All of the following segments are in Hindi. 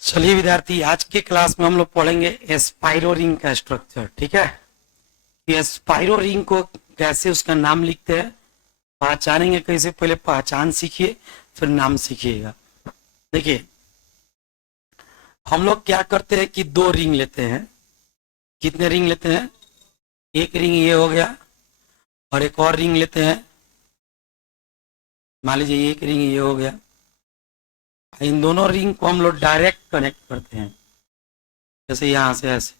चलिए विद्यार्थी, आज के क्लास में हम लोग पढ़ेंगे स्पाइरो रिंग का स्ट्रक्चर। ठीक है, ये स्पाइरो रिंग को कैसे उसका नाम लिखते हैं, पहचानेंगे कैसे। पहले पहचान सीखिए, फिर नाम सीखिएगा। देखिए, हम लोग क्या करते हैं कि दो रिंग लेते हैं। कितने रिंग लेते हैं? एक रिंग ये हो गया, और एक और रिंग लेते हैं। मान लीजिए एक रिंग ये हो गया। इन दोनों रिंग को हम लोग डायरेक्ट कनेक्ट करते हैं, जैसे यहां से ऐसे।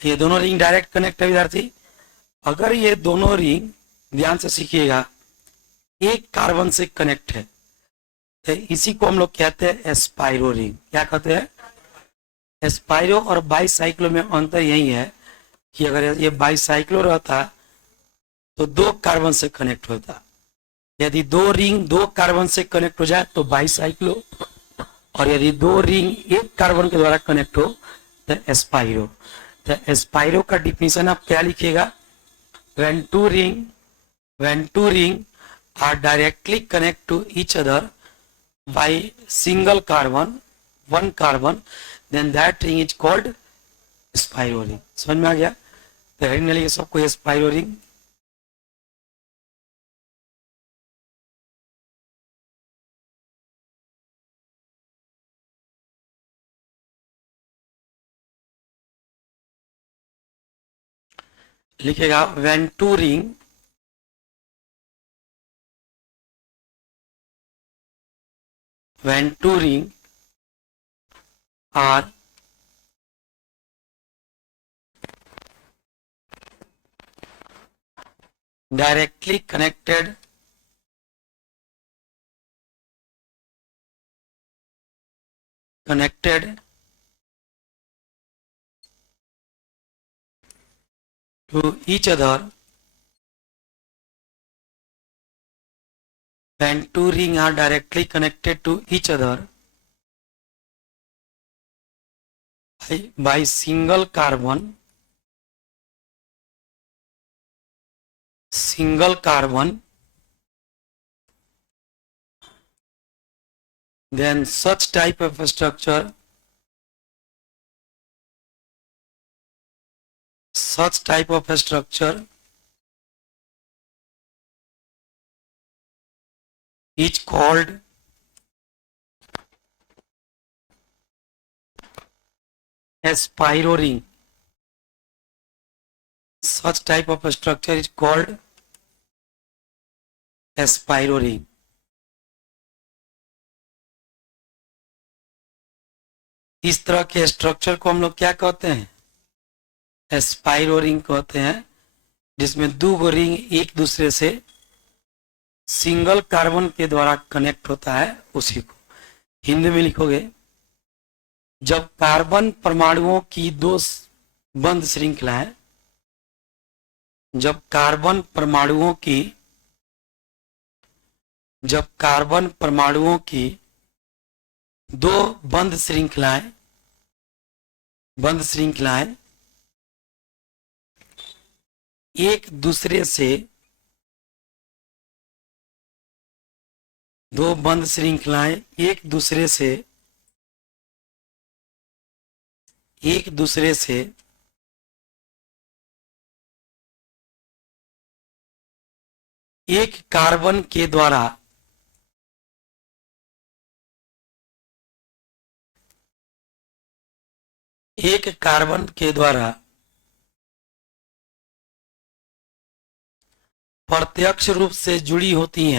ये दोनों रिंग डायरेक्ट कनेक्ट है विद्यार्थी। अगर ये दोनों रिंग, ध्यान से सीखिएगा, एक कार्बन से कनेक्ट है तो इसी को हम लोग कहते हैं स्पाइरो रिंग। क्या कहते हैं? स्पाइरो और बाईसाइक्लो में अंतर यही है कि अगर ये बाईसाइक्लो रहता तो दो कार्बन से कनेक्ट होता। यदि दो रिंग दो कार्बन से कनेक्ट हो जाए तो बाईसाइक्लो, और यदि दो रिंग एक कार्बन के द्वारा कनेक्ट हो तो स्पाइरो। तो स्पाइरो का डिफिनेशन आप क्या लिखिएगा? when two ring are directly connect to each other by single carbon, one carbon, then that ring is called spiral ring। समझ में आ गया? तो हेडिंग डालिए सबको स्पाइरो रिंग। लिखेगा when two ring are directly connected to each other, when two ring are directly connected to each other by single carbon, then such type of structure is called spiro ring। Such type of structure is called spiro ring। इस तरह के स्ट्रक्चर को हम लोग क्या कहते हैं? स्पाइरो रिंग कहते हैं, जिसमें दो रिंग एक दूसरे से सिंगल कार्बन के द्वारा कनेक्ट होता है, उसी को हिंदी में लिखोगे। जब कार्बन परमाणुओं की दो बंद श्रृंखलाएं, जब कार्बन परमाणुओं की दो बंद श्रृंखलाएं एक दूसरे से, दो बंद श्रृंखलाएं एक दूसरे से एक कार्बन के द्वारा प्रत्यक्ष रूप से जुड़ी होती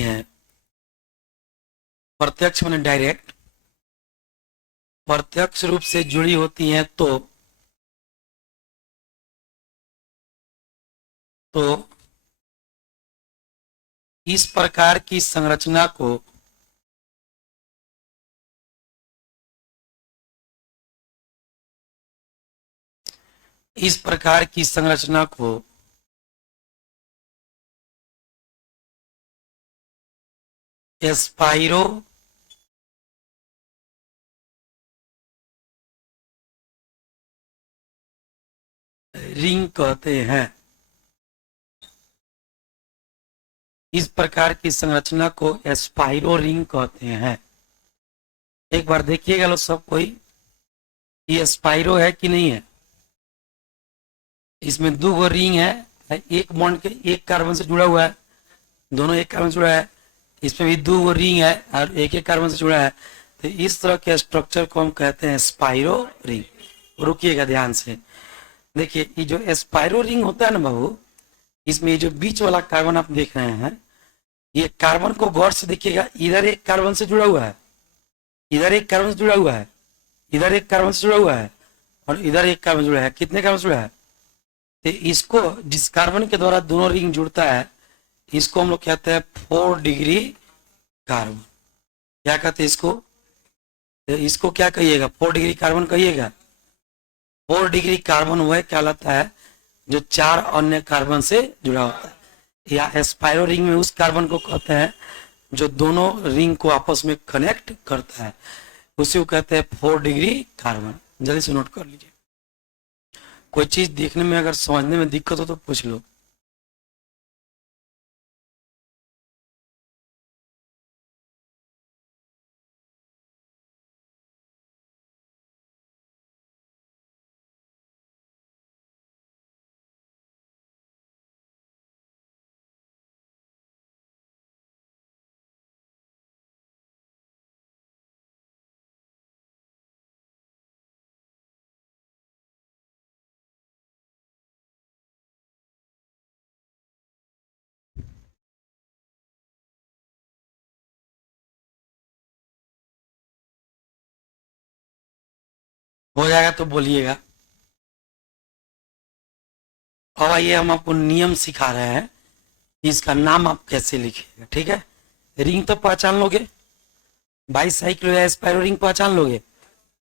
हैं, प्रत्यक्ष माने डायरेक्ट, प्रत्यक्ष रूप से जुड़ी होती हैं तो इस प्रकार की संरचना को स्पाइरो रिंग कहते हैं। इस प्रकार की संरचना को स्पाइरो रिंग कहते हैं। एक बार देखिएगा लोग सब कोई, ये स्पाइरो है कि नहीं है। इसमें दो गो रिंग है, एक बॉन्ड के एक कार्बन से जुड़ा हुआ है, दोनों एक कार्बन से जुड़ा है। इसमें भी दो गो रिंग है और एक एक कार्बन से जुड़ा है। तो इस तरह के स्ट्रक्चर को हम कहते हैं स्पाइरो रिंग। रुकिएगा ध्यान से, देखिए ये जो स्पाइरो रिंग होता है ना बाबू, इसमें ये जो बीच वाला कार्बन आप देख रहे हैं, ये कार्बन को गौर से देखिएगा, इधर एक कार्बन से जुड़ा हुआ है, इधर एक कार्बन से जुड़ा हुआ है, इधर एक कार्बन से जुड़ा हुआ है और इधर एक कार्बन जुड़ा है। कितने कार्बन जुड़ा है? तो इसको जिस कार्बन के द्वारा दोनों रिंग जुड़ता है, इसको हम लोग कहते हैं 4 डिग्री कार्बन। क्या कहते हैं इसको? तो इसको क्या कहिएगा? 4 डिग्री कार्बन कहिएगा। 4 डिग्री कार्बन वह कहलाता है जो 4 अन्य कार्बन से जुड़ा होता है, या स्पाइरो रिंग में उस कार्बन को कहते हैं जो दोनों रिंग को आपस में कनेक्ट करता है, उसी को कहते हैं 4 डिग्री कार्बन। जल्दी से नोट कर लीजिए। कोई चीज देखने में अगर समझने में दिक्कत हो तो पूछ लो। हो जाएगा तो बोलिएगा। अब आइए हम आपको नियम सिखा रहे हैं कि इसका नाम आप कैसे लिखिएगा। ठीक है, रिंग तो पहचान लोगे, बाईसाइक्लो या स्पाइरो रिंग पहचान लोगे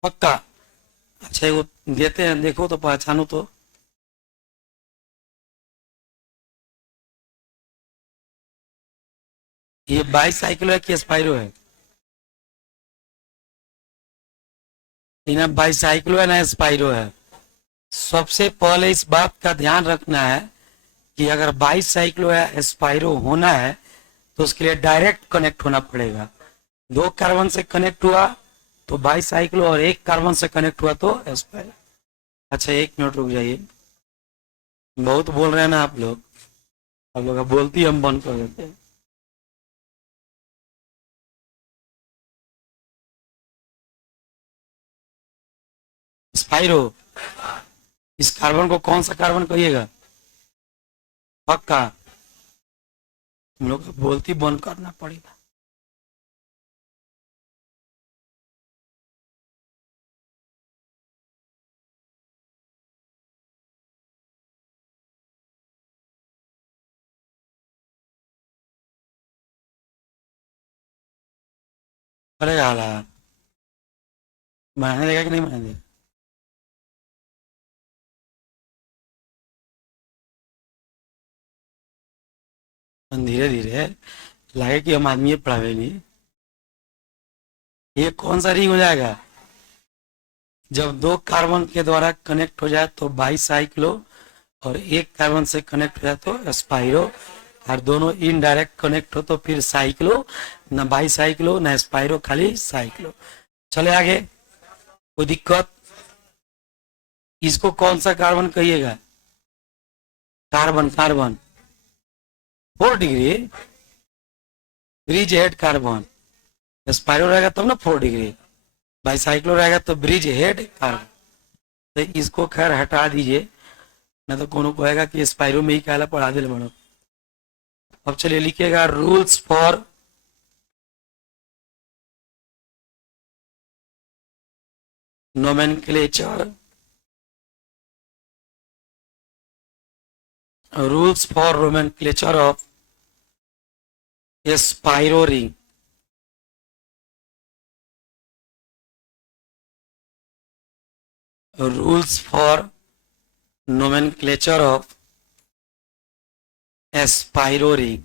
पक्का? अच्छा वो देते हैं, देखो तो पहचानो तो। ये बाईसाइक्लो है कि स्पाइरो है? ना बाईसाइक्लो है ना स्पाइरो है। सबसे पहले इस बात का ध्यान रखना है कि अगर बाईसाइक्लो या स्पाइरो होना है तो उसके लिए डायरेक्ट कनेक्ट होना पड़ेगा। 2 कार्बन से कनेक्ट हुआ तो बाईसाइक्लो और 1 कार्बन से कनेक्ट हुआ तो स्पाइरो। अच्छा 1 मिनट रुक जाइए, बहुत बोल रहे हैं ना आप लोग, आप लोग बोलती हम बंद कर देते हैं। स्पाइरो, इस कार्बन को कौन सा कार्बन कहिएगा पक्का? हम लोग को बोलती बंद करना पड़ेगा। अरे हाला, बनाने देगा कि नहीं बनाने देगा? धीरे धीरे लगे कि हम आदमी पढ़ावे नहीं। ये कौन सा रिंग हो जाएगा? जब 2 कार्बन के द्वारा कनेक्ट हो जाए तो बाईसाइक्लो और 1 कार्बन से कनेक्ट हो जाए तो स्पाइरो, और दोनों इनडायरेक्ट कनेक्ट हो तो फिर साइक्लो। न बाईसाइक्लो न स्पाइरो, खाली साइक्लो। चले आगे, कोई दिक्कत? इसको कौन सा कार्बन कहिएगा? Carbon, carbon 4 degree bridge head carbon. Spiro रहेगा तब ना 4 डिग्री, बाईसाइक्लो रहेगा तो ब्रिज हेड कार्बन। तो इसको खैर हटा दीजिए, ना तो कोनो कहेगा कि स्पाइरो में ही कहला पढ़ा दिल बनो। अब चलिए लिखिएगा rules for nomenclature, rules for nomenclature of spiro ring. rules for nomenclature of spiro ring.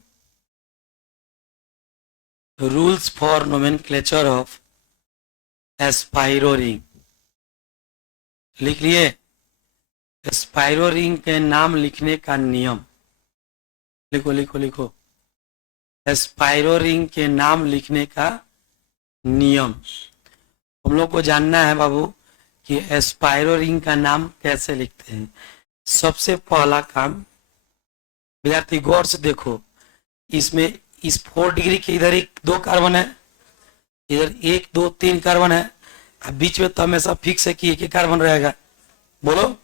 rules for nomenclature of spiro ring लिख लिए? स्पाइरो रिंग के नाम लिखने का नियम। लिखो लिखो लिखो, स्पाइरो रिंग के नाम लिखने का नियम। हम लोग को जानना है बाबू कि स्पाइरो रिंग का नाम कैसे लिखते हैं। सबसे पहला काम, विद्यार्थी गौर से देखो, इसमें इस 4 डिग्री के इधर एक दो कार्बन है, इधर 1 2 3 कार्बन है, अब बीच में तो हमेशा फिक्स है कि एक ही कार्बन रहेगा। बोलो,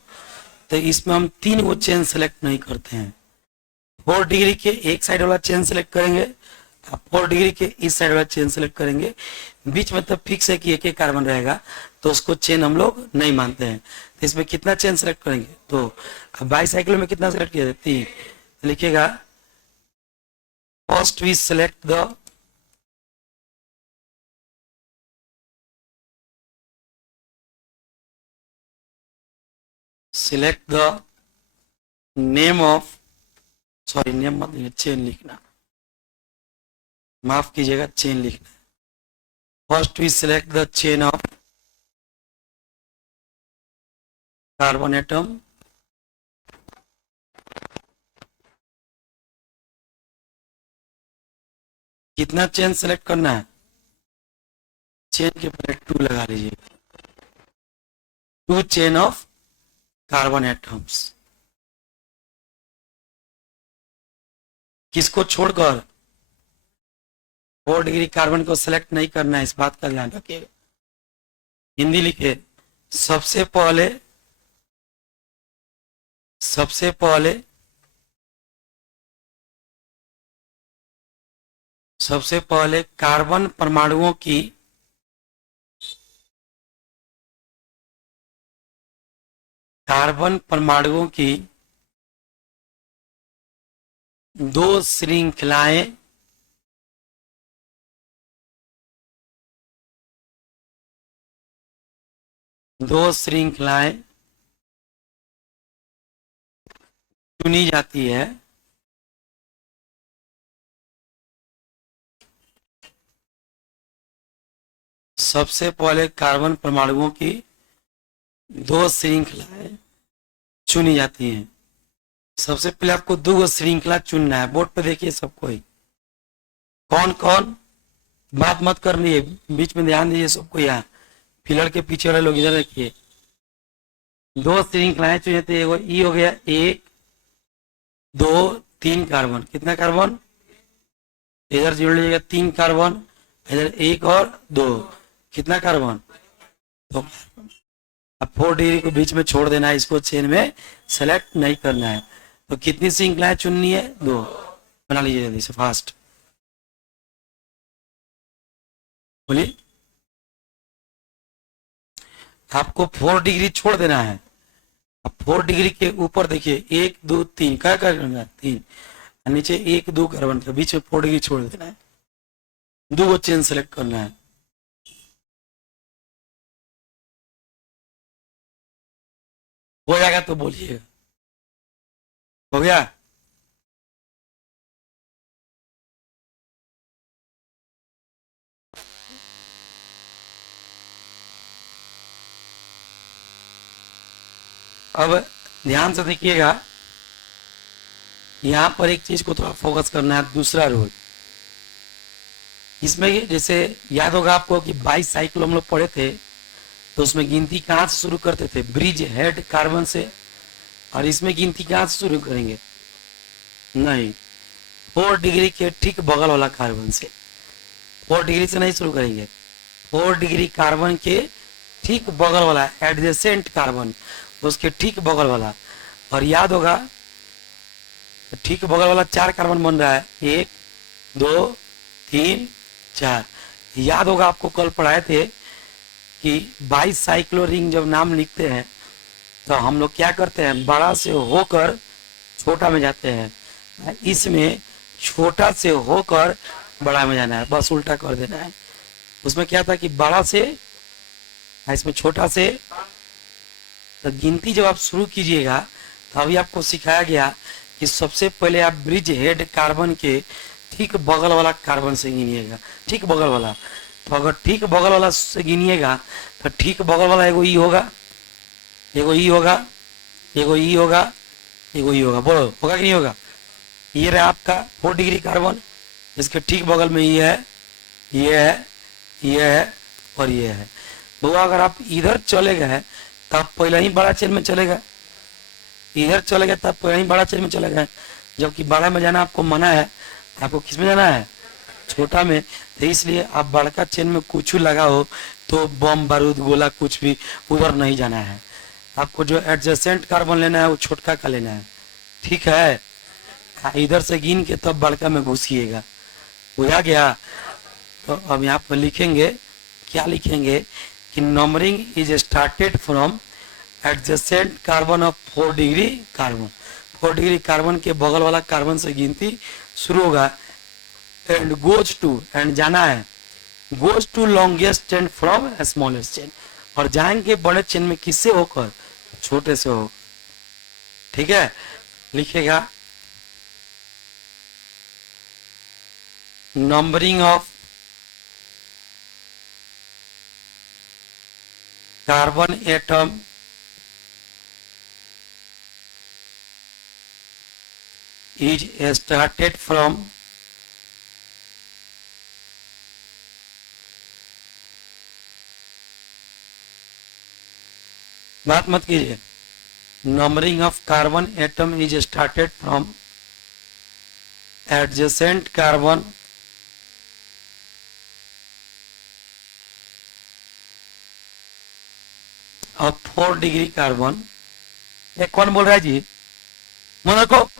तो इसमें हम 3 वो चेन सेलेक्ट नहीं करते हैं। 4 डिग्री के एक साइड वाला चेन सेलेक्ट करेंगे, 4 डिग्री के इस साइड वाला चेन सेलेक्ट करेंगे, बीच में तो फिक्स है कि एक ही कार्बन रहेगा, तो उसको चेन हम लोग नहीं मानते हैं। तो इसमें कितना चेन सेलेक्ट करेंगे? तो अब बाईसाइकिल में कितना सेलेक्ट किया? 3। लिखिएगा, first we select the name of, sorry name मत लिखना, चेन लिखना, माफ कीजिएगा, चेन लिखना। First we select the chain of carbon atom कितना चेन सेलेक्ट करना है? चेन के पहले 2 लगा लीजिए, 2 चेन ऑफ कार्बन एटम्स। किसको छोड़कर? 4 डिग्री कार्बन को सेलेक्ट नहीं करना है, इस बात का ध्यान रखिएगा। हिंदी लिखे, सबसे पहले कार्बन परमाणुओं की दो श्रृंखलाएं चुनी जाती है। सबसे पहले कार्बन परमाणुओं की 2 श्रृंखलाएं चुनी जाती हैं। सबसे पहले आपको 2 श्रृंखला चुनना है। बोर्ड पे देखिए सब कोई, कौन कौन, बात मत करनी है, बीच में ध्यान दीजिए सबको। यहाँ फिलर के पीछे वाले लोग इधर रखिए। 2 श्रृंखलाएं चुनी जाती है। ई हो गया 1 2 3 कार्बन, कितना कार्बन? इधर जोड़ लीजिएगा 3 कार्बन, इधर 1 और 2, कितना कार्बन? 2 कार्बन। अब 4 डिग्री को बीच में छोड़ देना है, इसको चेन में सेलेक्ट नहीं करना है। तो कितनी श्रृंखलाएं चुननी है? 2। बना लीजिए जल्दी से, फास्ट बोलिए। आपको 4 डिग्री छोड़ देना है। अब 4 डिग्री के ऊपर देखिए 1 2 3 क्या करना है? 3, नीचे 1 2 कार्बन के बीच में 4 डिग्री छोड़ देना है, 2 चेन सेलेक्ट करना है। हो जाएगा तो बोलिएगा, हो गया? अब ध्यान से देखिएगा, यहां पर एक चीज को थोड़ा फोकस करना है। दूसरा रूल इसमें, जैसे याद होगा आपको कि 22 साइकिल हम लोग पढ़े थे, तो उसमें गिनती कहां से शुरू करते थे? ब्रिज हेड कार्बन से। और इसमें गिनती कहां से शुरू करेंगे? नहीं, 4 डिग्री के ठीक बगल वाला कार्बन से। 4 डिग्री से नहीं शुरू करेंगे, 4 डिग्री कार्बन के ठीक बगल वाला एडजेसेंट कार्बन, उसके ठीक बगल वाला। और याद होगा ठीक बगल वाला 4 कार्बन बन रहा है, 1 2 3 4। याद होगा आपको कल पढ़ाए थे कि 22 साइक्लो रिंग जब नाम लिखते हैं तो हम लोग क्या करते हैं? बड़ा से होकर छोटा में जाते हैं। इसमें छोटा से होकर बड़ा में जाना है, बस उल्टा कर देना है। उसमें क्या था कि बड़ा से, इसमें छोटा से। तो गिनती जब आप शुरू कीजिएगा तो अभी आपको सिखाया गया कि सबसे पहले आप ब्रिज हेड कार्बन के ठीक बगल वाला कार्बन से गिनिएगा, ठीक बगल वाला। तो अगर ठीक बगल वाला से गिनिएगा तो ठीक बगल वाला एगो ई होगा, एगो ई होगा, एगो ई होगा, बोलो होगा कि नहीं होगा। ये रहा आपका 4 डिग्री कार्बन, इसके ठीक बगल में ये है, ये है, ये है और ये है। बुआ अगर आप इधर चले गए तब पहले ही बड़ा चेन में चले गए, इधर चले गए तब पहले ही बड़ा चेन में चले गए, जबकि बड़ा में जाना आपको मना है, आपको किस में जाना है, छोटा में। तो इसलिए आप बड़का चेन में कुछ लगाओ तो बम बारूद गोला कुछ भी उधर नहीं जाना है, आपको जो एडजेसेंट कार्बन लेना है वो छोटका का लेना है, ठीक है। इधर से गिन के तब बड़का में घुसिएगा, बुझा गया। तो अब यहाँ पर लिखेंगे, क्या लिखेंगे कि numbering is started from adjacent carbon of 4 degree carbon, 4 degree carbon के बगल वाला कार्बन से गिनती शुरू होगा। एंड गोज टू, एंड जाना है, goes to longest chain from smallest chain, और जाएंगे बड़े चेन में किससे होकर, छोटे से हो, ठीक है। लिखेगा numbering of carbon atom is started from बात मत कीजिए, numbering of carbon atom is started from adjacent carbon of 4 degree carbon. ये कौन बोल रहा है जी, मन रखो,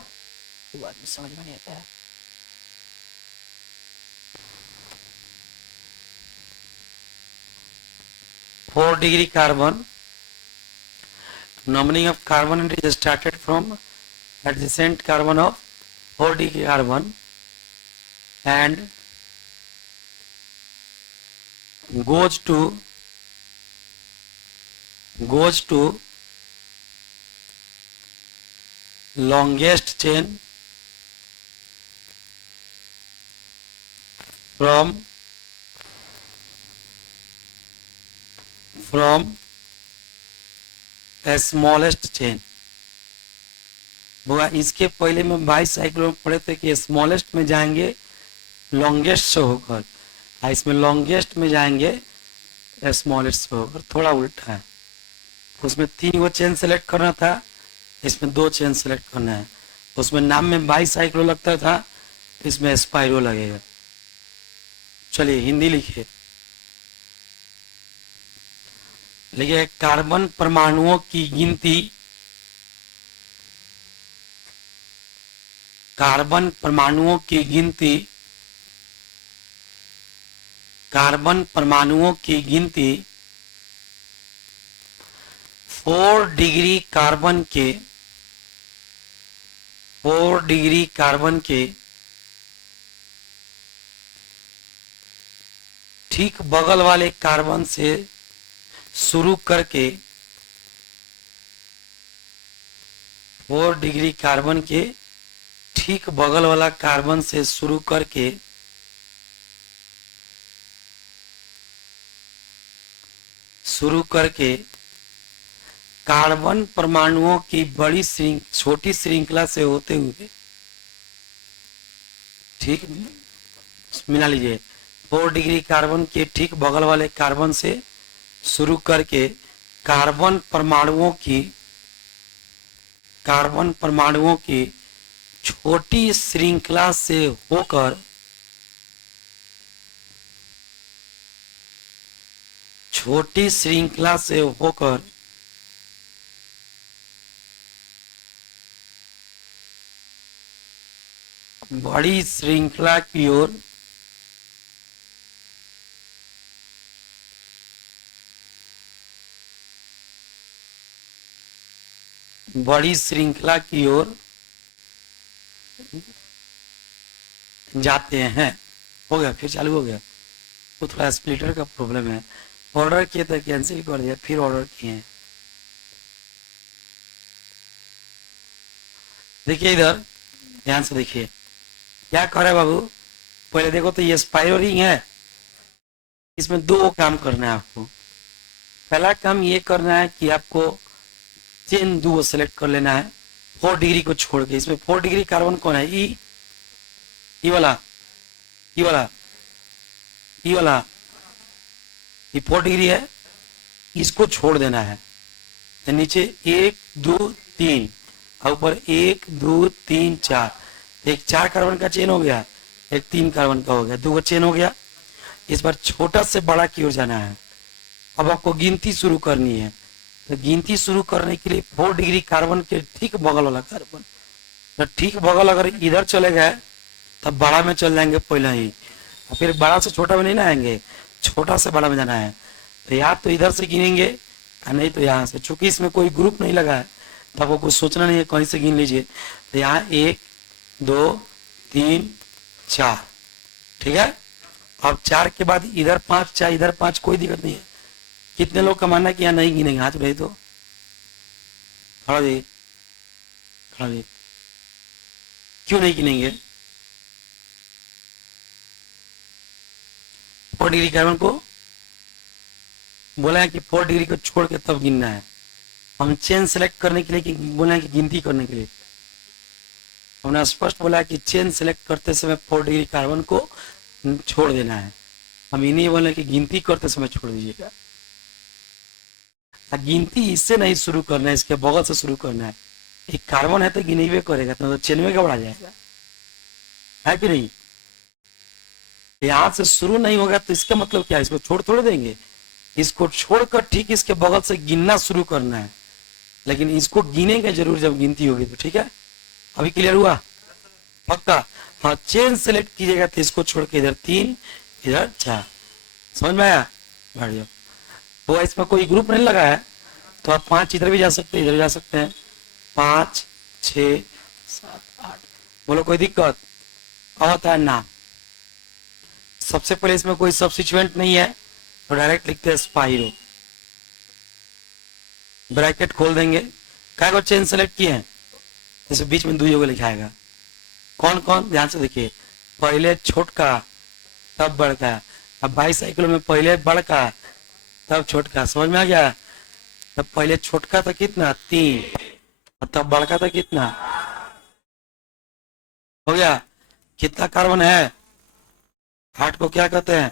समझ में नहीं आता है। Four degree carbon, numbering of carbon is started from adjacent carbon of 4 degree carbon and goes to longest chain from smallest chain. बोला इसके पहले में 22 साइकिल में पढ़े थे कि स्मॉलेस्ट में जाएंगे लॉन्गेस्ट से होकर, इसमें लॉन्गेस्ट में जाएंगे स्मॉलेस्ट से होकर, थोड़ा उल्टा है। उसमें 3 वो चेन सेलेक्ट करना था, इसमें 2 चेन सेलेक्ट करना है। उसमें नाम में 22 साइक्लो लगता था, इसमें स्पाइरो लगेगा। चलिए हिंदी लिखिए, लिखिए कार्बन परमाणुओं की गिनती, कार्बन परमाणुओं की गिनती, कार्बन परमाणुओं की गिनती 4 डिग्री कार्बन के, 4 डिग्री कार्बन के ठीक बगल वाले कार्बन से शुरू करके, 4 डिग्री कार्बन के ठीक बगल वाला कार्बन से शुरू करके कार्बन परमाणुओं की बड़ी छोटी श्रृंखला से होते हुए, ठीक मिला लीजिए, 4 डिग्री कार्बन के ठीक बगल वाले कार्बन से शुरू करके कार्बन परमाणुओं की छोटी श्रृंखला से होकर बड़ी श्रृंखला की ओर जाते हैं। हो गया, फिर चालू हो गया। वो थोड़ा स्प्लिटर का प्रॉब्लम है, ऑर्डर किए तो कैंसिल कर दिया, फिर ऑर्डर किए हैं। देखिए इधर ध्यान से देखिए क्या कर रहा है बाबू। पहले देखो तो ये स्पाइरो रिंग है, इसमें 2 काम करना है आपको। पहला काम ये करना है कि आपको चेन दो सेलेक्ट कर लेना है 4 डिग्री को छोड़ के। इसमें 4 डिग्री कार्बन कौन है? ई वाला, ई वाला, ई वाला, ये 4 डिग्री है, इसको छोड़ देना है। तो नीचे 1 2 3 और ऊपर 1 2 3 4, एक 4 कार्बन का चेन हो गया, एक 3 कार्बन का हो गया, 2 चेन हो गया। इस बार छोटा से बड़ा की ओर जाना है। अब आपको गिनती शुरू करनी है। तो गिनती शुरू करने के लिए 4 डिग्री कार्बन के ठीक बगल वाला कार्बन, तो ठीक बगल अगर इधर चले गए तब बड़ा में चल जाएंगे पहले ही, और फिर बड़ा से छोटा में नहीं ना आएंगे, छोटा से बड़ा में जाना है। तो या तो इधर से गिनेंगे और नहीं तो यहाँ से। चूंकि इसमें कोई ग्रुप नहीं लगा है तो आपको कुछ सोचना नहीं है, कहीं से गिन लीजिए। तो यहाँ 1 2 3 4, ठीक है। अब 4 के बाद इधर 5, 4 इधर 5, कोई दिक्कत नहीं है। कितने लोग का मानना है कि यहाँ नहीं गिनेंगे? हाथ उठाइए तो। खड़ा जाइए, खड़ा जाइए। क्यों नहीं गिनेंगे? 4 डिग्री कार्बन को बोला है कि 4 डिग्री को छोड़ के तब गिनना है। हम चेन सेलेक्ट करने के लिए कि बोला है कि गिनती करने के लिए? हमने स्पष्ट बोला है कि चेन सेलेक्ट करते समय 4 डिग्री कार्बन को छोड़ देना है। हम इन्हीं बोले कि गिनती करते समय छोड़ दीजिएगा। गिनती इससे नहीं शुरू करना है, इसके बगल से शुरू करना है। एक कार्बन है तो गिनेबे करेगा, तो चेन में गड़बड़ा जाएगा, है कि नहीं? यहां से शुरू नहीं होगा तो इसका मतलब क्या है? इसको छोड़ थोड़े देंगे, इसको छोड़कर ठीक इसके बगल से गिनना शुरू करना है। लेकिन इसको गिनेंगे जरूर जब गिनती होगी तो, ठीक है। अभी क्लियर हुआ? पक्का? हाँ, चेन सेलेक्ट कीजिएगा तो इसको छोड़ के इधर 3 इधर 4, समझ में आया? बैठ जाओ। वो इसमें कोई ग्रुप नहीं लगा है तो आप 5 इधर भी जा सकते हैं, इधर भी जा सकते हैं। 5 6 7 8, बोलो कोई दिक्कत होता है ना? सबसे पहले इसमें कोई सब्स्टिट्यूएंट नहीं है तो डायरेक्ट लिखते हैं स्पाइरो, ब्रैकेट खोल देंगे। क्या को चेन सेलेक्ट किए हैं? जैसे बीच में 2 जगह लिखाएगा। कौन कौन? ध्यान से देखिए। पहले छोटका तब बड़का। अब बाईसाइकिल में पहले बड़का तब छोटका, समझ में आ गया? तब पहले छोटका था कितना? 3, और तब बड़का था कितना? हो गया। कितना कार्बन है? 8 को क्या कहते हैं?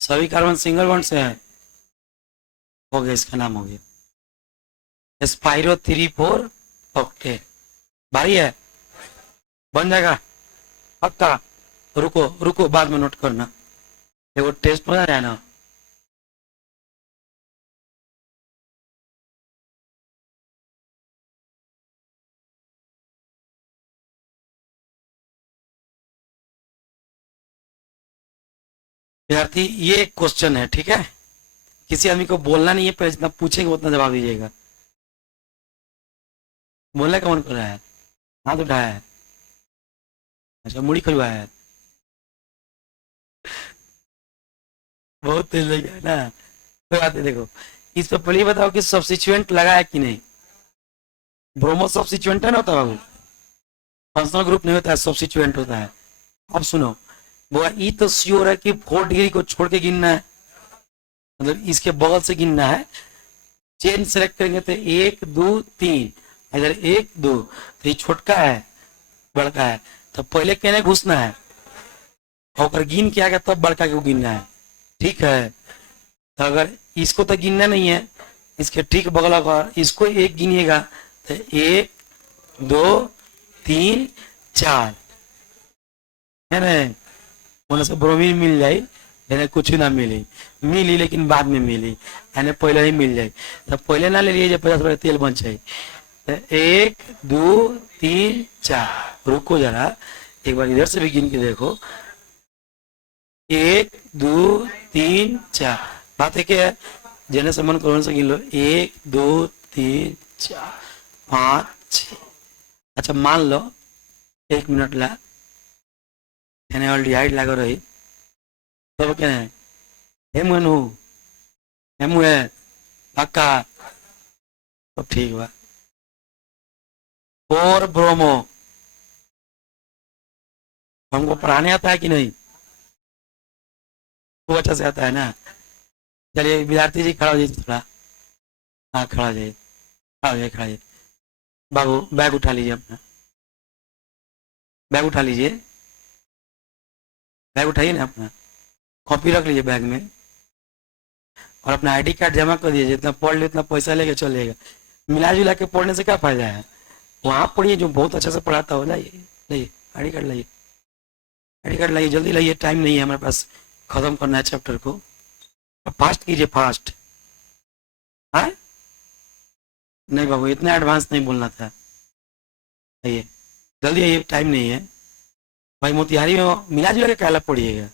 सभी कार्बन सिंगल बॉन्ड से हैं। हो गया, इसका नाम हो गया स्पाइरो 3 4 ऑक्टेट। भारी है, बन जाएगा पक्का। रुको रुको, बाद में नोट करना, देखो टेस्ट हो जाए ना। विद्यार्थी, ये एक क्वेश्चन है, ठीक है। किसी आदमी को बोलना नहीं है, पहले जितना पूछेंगे उतना जवाब दीजिएगा। बोलने का मन कर रहा है? हाथ उठाया है? अच्छा, मुड़ी खुलवाया है? बहुत तेज लग गया ना। कोई बात नहीं। देखो, इस पर पहले बताओ कि सब्स्टिट्यूएंट लगा है कि नहीं? ब्रोमो सब्स्टिट्यूएंट है ना, होता बाबू? फंक्शनल ग्रुप नहीं होता है, सब्स्टिट्यूएंट होता है। अब सुनो, वो ई तो श्योर है कि 4 डिग्री को छोड़ के गिनना है, मतलब इसके बगल से गिनना है। चेन सेलेक्ट करेंगे तो 1 2 3, इधर 1 2, तो ये छोटका है बड़का है, तो पहले कहने घुसना है और गिन के आ गया तब बड़का को गिनना है, ठीक है। तो अगर इसको तो गिनना नहीं है, इसके ठीक बगल का इसको 1 गिनिएगा तो 1 2 3 4, है ना? होने से ब्रोमीन मिल जाए, यानी कुछ ना मिली, मिली लेकिन बाद में मिली, यानी पहले ही मिल जाए। तो पहले ना ले लिए जब 50 रुपया तेल बन जाए। तो 1 2 3 4, रुको जरा, एक बार इधर से भी गिन के देखो। 1 2 3 4, बात है क्या? जने से मन करो से गिन लो। 1 2 3 4 5 6। अच्छा, मान लो 1 मिनट ला एल्डिहाइड लागो रही, तब क्या है? हेमु हेमु है पक्का, तो ठीक बा। 4 ब्रोमो, हमको पढ़ाने आता है कि नहीं? तो अच्छा से आता है ना। चलिए विद्यार्थी जी खड़ा हो जाइए थोड़ा। हाँ, खड़ा हो जाइए, आगे खड़ाइए। बाबू बैग उठा लीजिए अपना, बैग उठा लीजिए, बैग उठाइए ना अपना, कॉपी रख लीजिए बैग में, और अपना आईडी कार्ड जमा कर दीजिए। जितना पढ़ ले उतना पैसा लेके चलेगा। मिला जुला के पढ़ने से क्या फायदा है? वहाँ पढ़िए जो बहुत अच्छे से पढ़ाता हो। लाइए, लाइए आईडी कार्ड लाइए, आईडी कार्ड लाइए, जल्दी लाइए, टाइम नहीं है हमारे पास, खत्म करना है चैप्टर को। फास्ट कीजिए, फास्ट। हाँ, नहीं बाबू इतना एडवांस नहीं बोलना था। आइए जल्दी आइए, टाइम नहीं है भाई। मोतिहारी में मिला जुला के काला पढ़िएगा।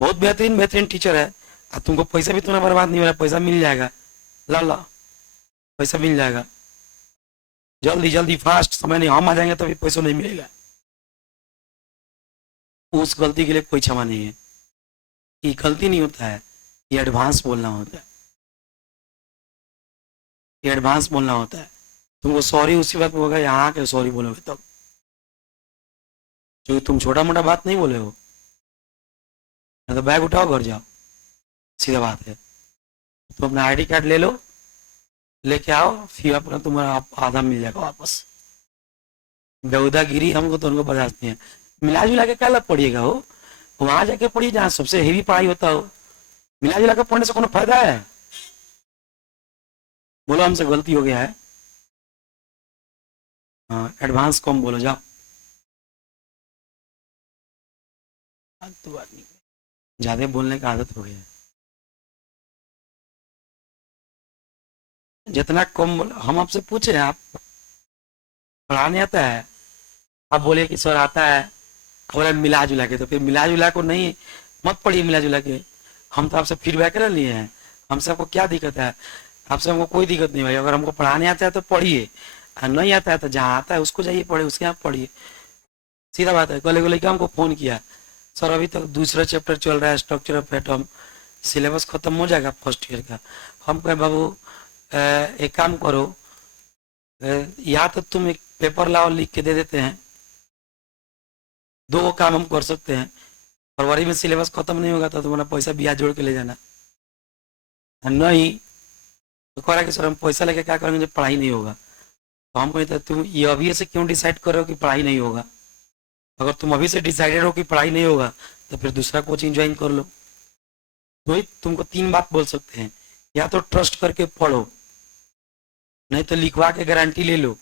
बहुत बेहतरीन बेहतरीन टीचर है। और तुमको पैसा भी तुम्हारा बर्बाद नहीं हो रहा, पैसा मिल जाएगा। ला ला, पैसा मिल जाएगा। जल्दी जल्दी फास्ट, समय नहीं, हम आ जाएंगे तभी पैसा नहीं मिलेगा। उस गलती के लिए कोई क्षमा नहीं है। ये गलती नहीं होता है, ये एडवांस बोलना होता है, ये एडवांस बोलना होता है। तुमको सॉरी उसी बात में होगा, यहाँ आके सॉरी बोलोगे तब, क्योंकि तुम छोटा मोटा बात नहीं बोले हो। या तो बैग उठाओ, घर जाओ, सीधा बात है। तुम अपना आईडी कार्ड ले लो, लेके आओ, फिर अपना तुम्हारा आधा मिल जाएगा वापस। बेहुदागिरी हमको तो उनको बर्दाश्त नहीं है। मिला जुला के क्या लग पड़िएगा हो, वहां जाके पढ़िए जहाँ सबसे हेवी पढ़ाई होता हो। मिला जुला के पढ़ने से कोनो फायदा है? बोलो हमसे गलती हो गया है। हाँ, एडवांस कम बोलो, जाओ। तो बात नहीं, ज्यादा बोलने का आदत हो गया है। जितना कम बोलो। हम आपसे पूछे आप पढ़ाने आता है, आप बोले कि सर आता है, बोले मिला जुला के, तो फिर मिला जुला को नहीं, मत पढ़िए मिला जुला के। हम तो आपसे फीडबैक कर लिए हैं, हमसे आपको क्या दिक्कत है? आपसे हमको कोई दिक्कत नहीं भाई। अगर हमको पढ़ाने आता है तो पढ़िए, और नहीं आता है तो जहाँ आता है उसको जाइए पढ़े, उसके यहाँ पढ़िए, सीधा बात है। कल को लड़का हमको फोन किया, सर अभी तक दूसरा चैप्टर चल रहा है, स्ट्रक्चर ऑफ एटम, सिलेबस खत्म हो जाएगा फर्स्ट ईयर का। हम कहे बाबू एक काम करो, या तो तुम एक पेपर लाओ, लिख के दे देते हैं। दो काम हम कर सकते हैं, फरवरी में सिलेबस खत्म नहीं होगा तो तुम्हारा पैसा ब्याज जोड़ के ले जाना, और नहीं तो कह रहा कि सर हम पैसा लेके क्या करेंगे जब पढ़ाई नहीं होगा। तो हम कहते तुम ये अभी से क्यों डिसाइड कर रहे हो कि पढ़ाई नहीं होगा? अगर तुम अभी से डिसाइडेड हो कि पढ़ाई नहीं होगा तो फिर दूसरा कोचिंग ज्वाइन कर लो। तो ही तुमको तीन बात बोल सकते हैं, या तो ट्रस्ट करके पढ़ो, नहीं तो लिखवा के गारंटी ले लो।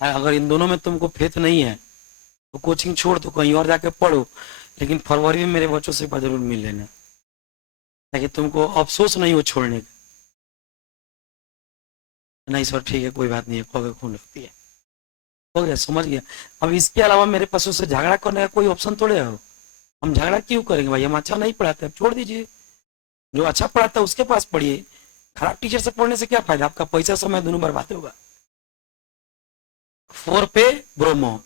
अगर इन दोनों में तुमको फेथ नहीं है तो कोचिंग छोड़ दो, कहीं और जाके पढ़ो, लेकिन फरवरी में मेरे बच्चों से एक बार जरूर मिल लेना, ताकि तुमको अफसोस नहीं हो छोड़ने का। नहीं सर ठीक है, कोई बात नहीं है, कहोगे खून लगती है, हो गया, समझ गया। अब इसके अलावा मेरे पास उससे झगड़ा करने का कोई ऑप्शन थोड़े हो। हम झगड़ा क्यों करेंगे भाई? हम अच्छा नहीं पढ़ाते, अब छोड़ दीजिए। जो अच्छा पढ़ाता है उसके पास पढ़िए। खराब टीचर से पढ़ने से क्या फायदा? आपका पैसा समय दोनों बर्बाद होगा। 4 पे ब्रोमो।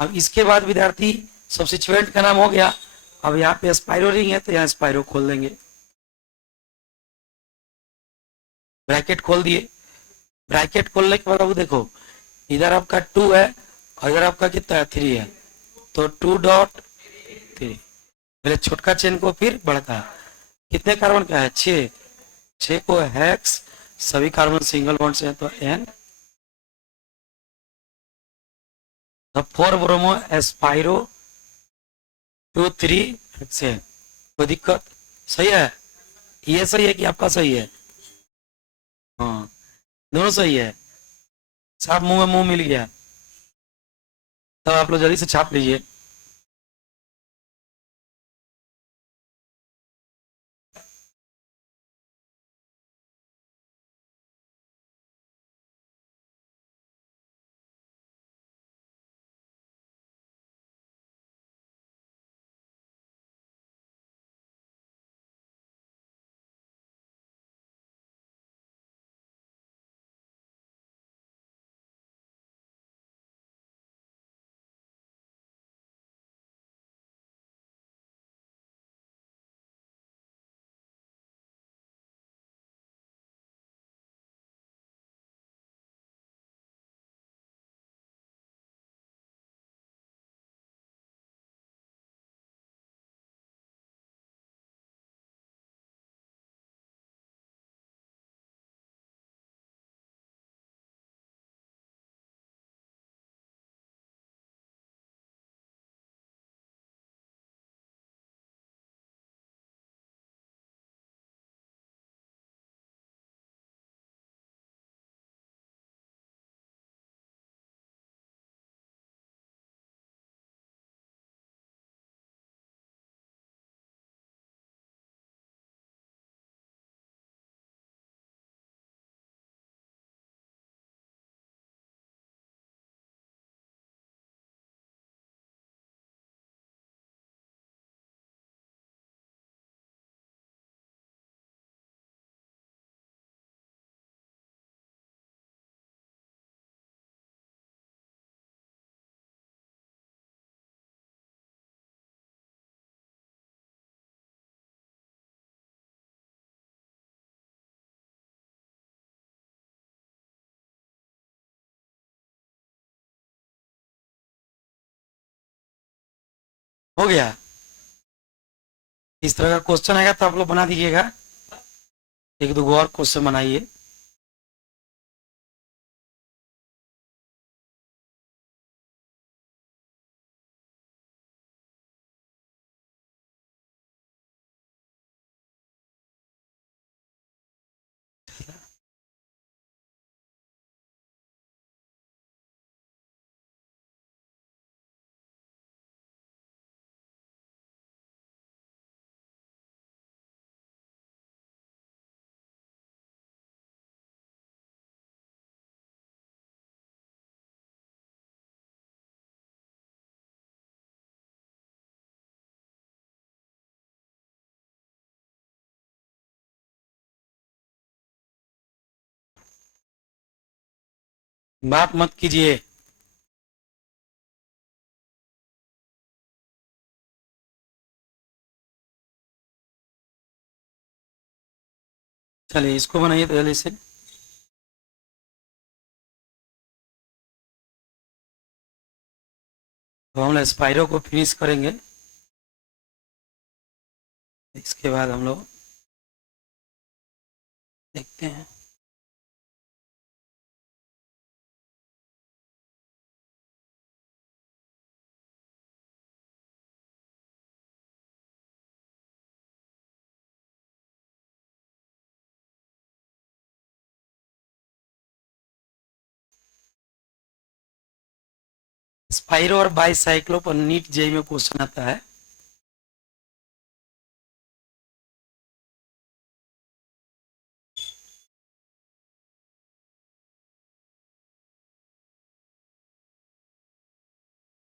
अब इसके बाद विद्यार्थी सब्सिट्यूएंट का नाम हो गया। अब यहाँ पे स्पाइरो रिंग है तो यहाँ स्पाइरो खोल देंगे, ब्रैकेट खोल दिए। ब्रैकेट खोलने के बाद अब देखो, इधर आपका 2 है और इधर आपका कितना है, 3 है। तो 2.3, पहले छोटका चेन को फिर बढ़ता। कितने कार्बन का है? 6, 6 को हेक्स, सभी कार्बन सिंगल बॉन्ड से है तो एन। 4 bromo एस्पाइरो 2 3 hexane. कोई दिक्कत? सही है? ये सही है कि आपका सही है? हाँ, दोनों सही है। साहब मुंह में मुंह मिल गया, तो आप लोग जल्दी से छाप लीजिए। हो गया। इस तरह का क्वेश्चन आएगा तो आप लोग बना दीजिएगा, एक दो और क्वेश्चन बनाइए। बात मत कीजिए। चलिए इसको बनाइए तो जल्दी से। तो हम लोग स्पाइरो को फिनिश करेंगे, इसके बाद हम लोग देखते हैं। स्पाइरो और बाईसाइक्लो पर नीट जेई में क्वेश्चन आता है।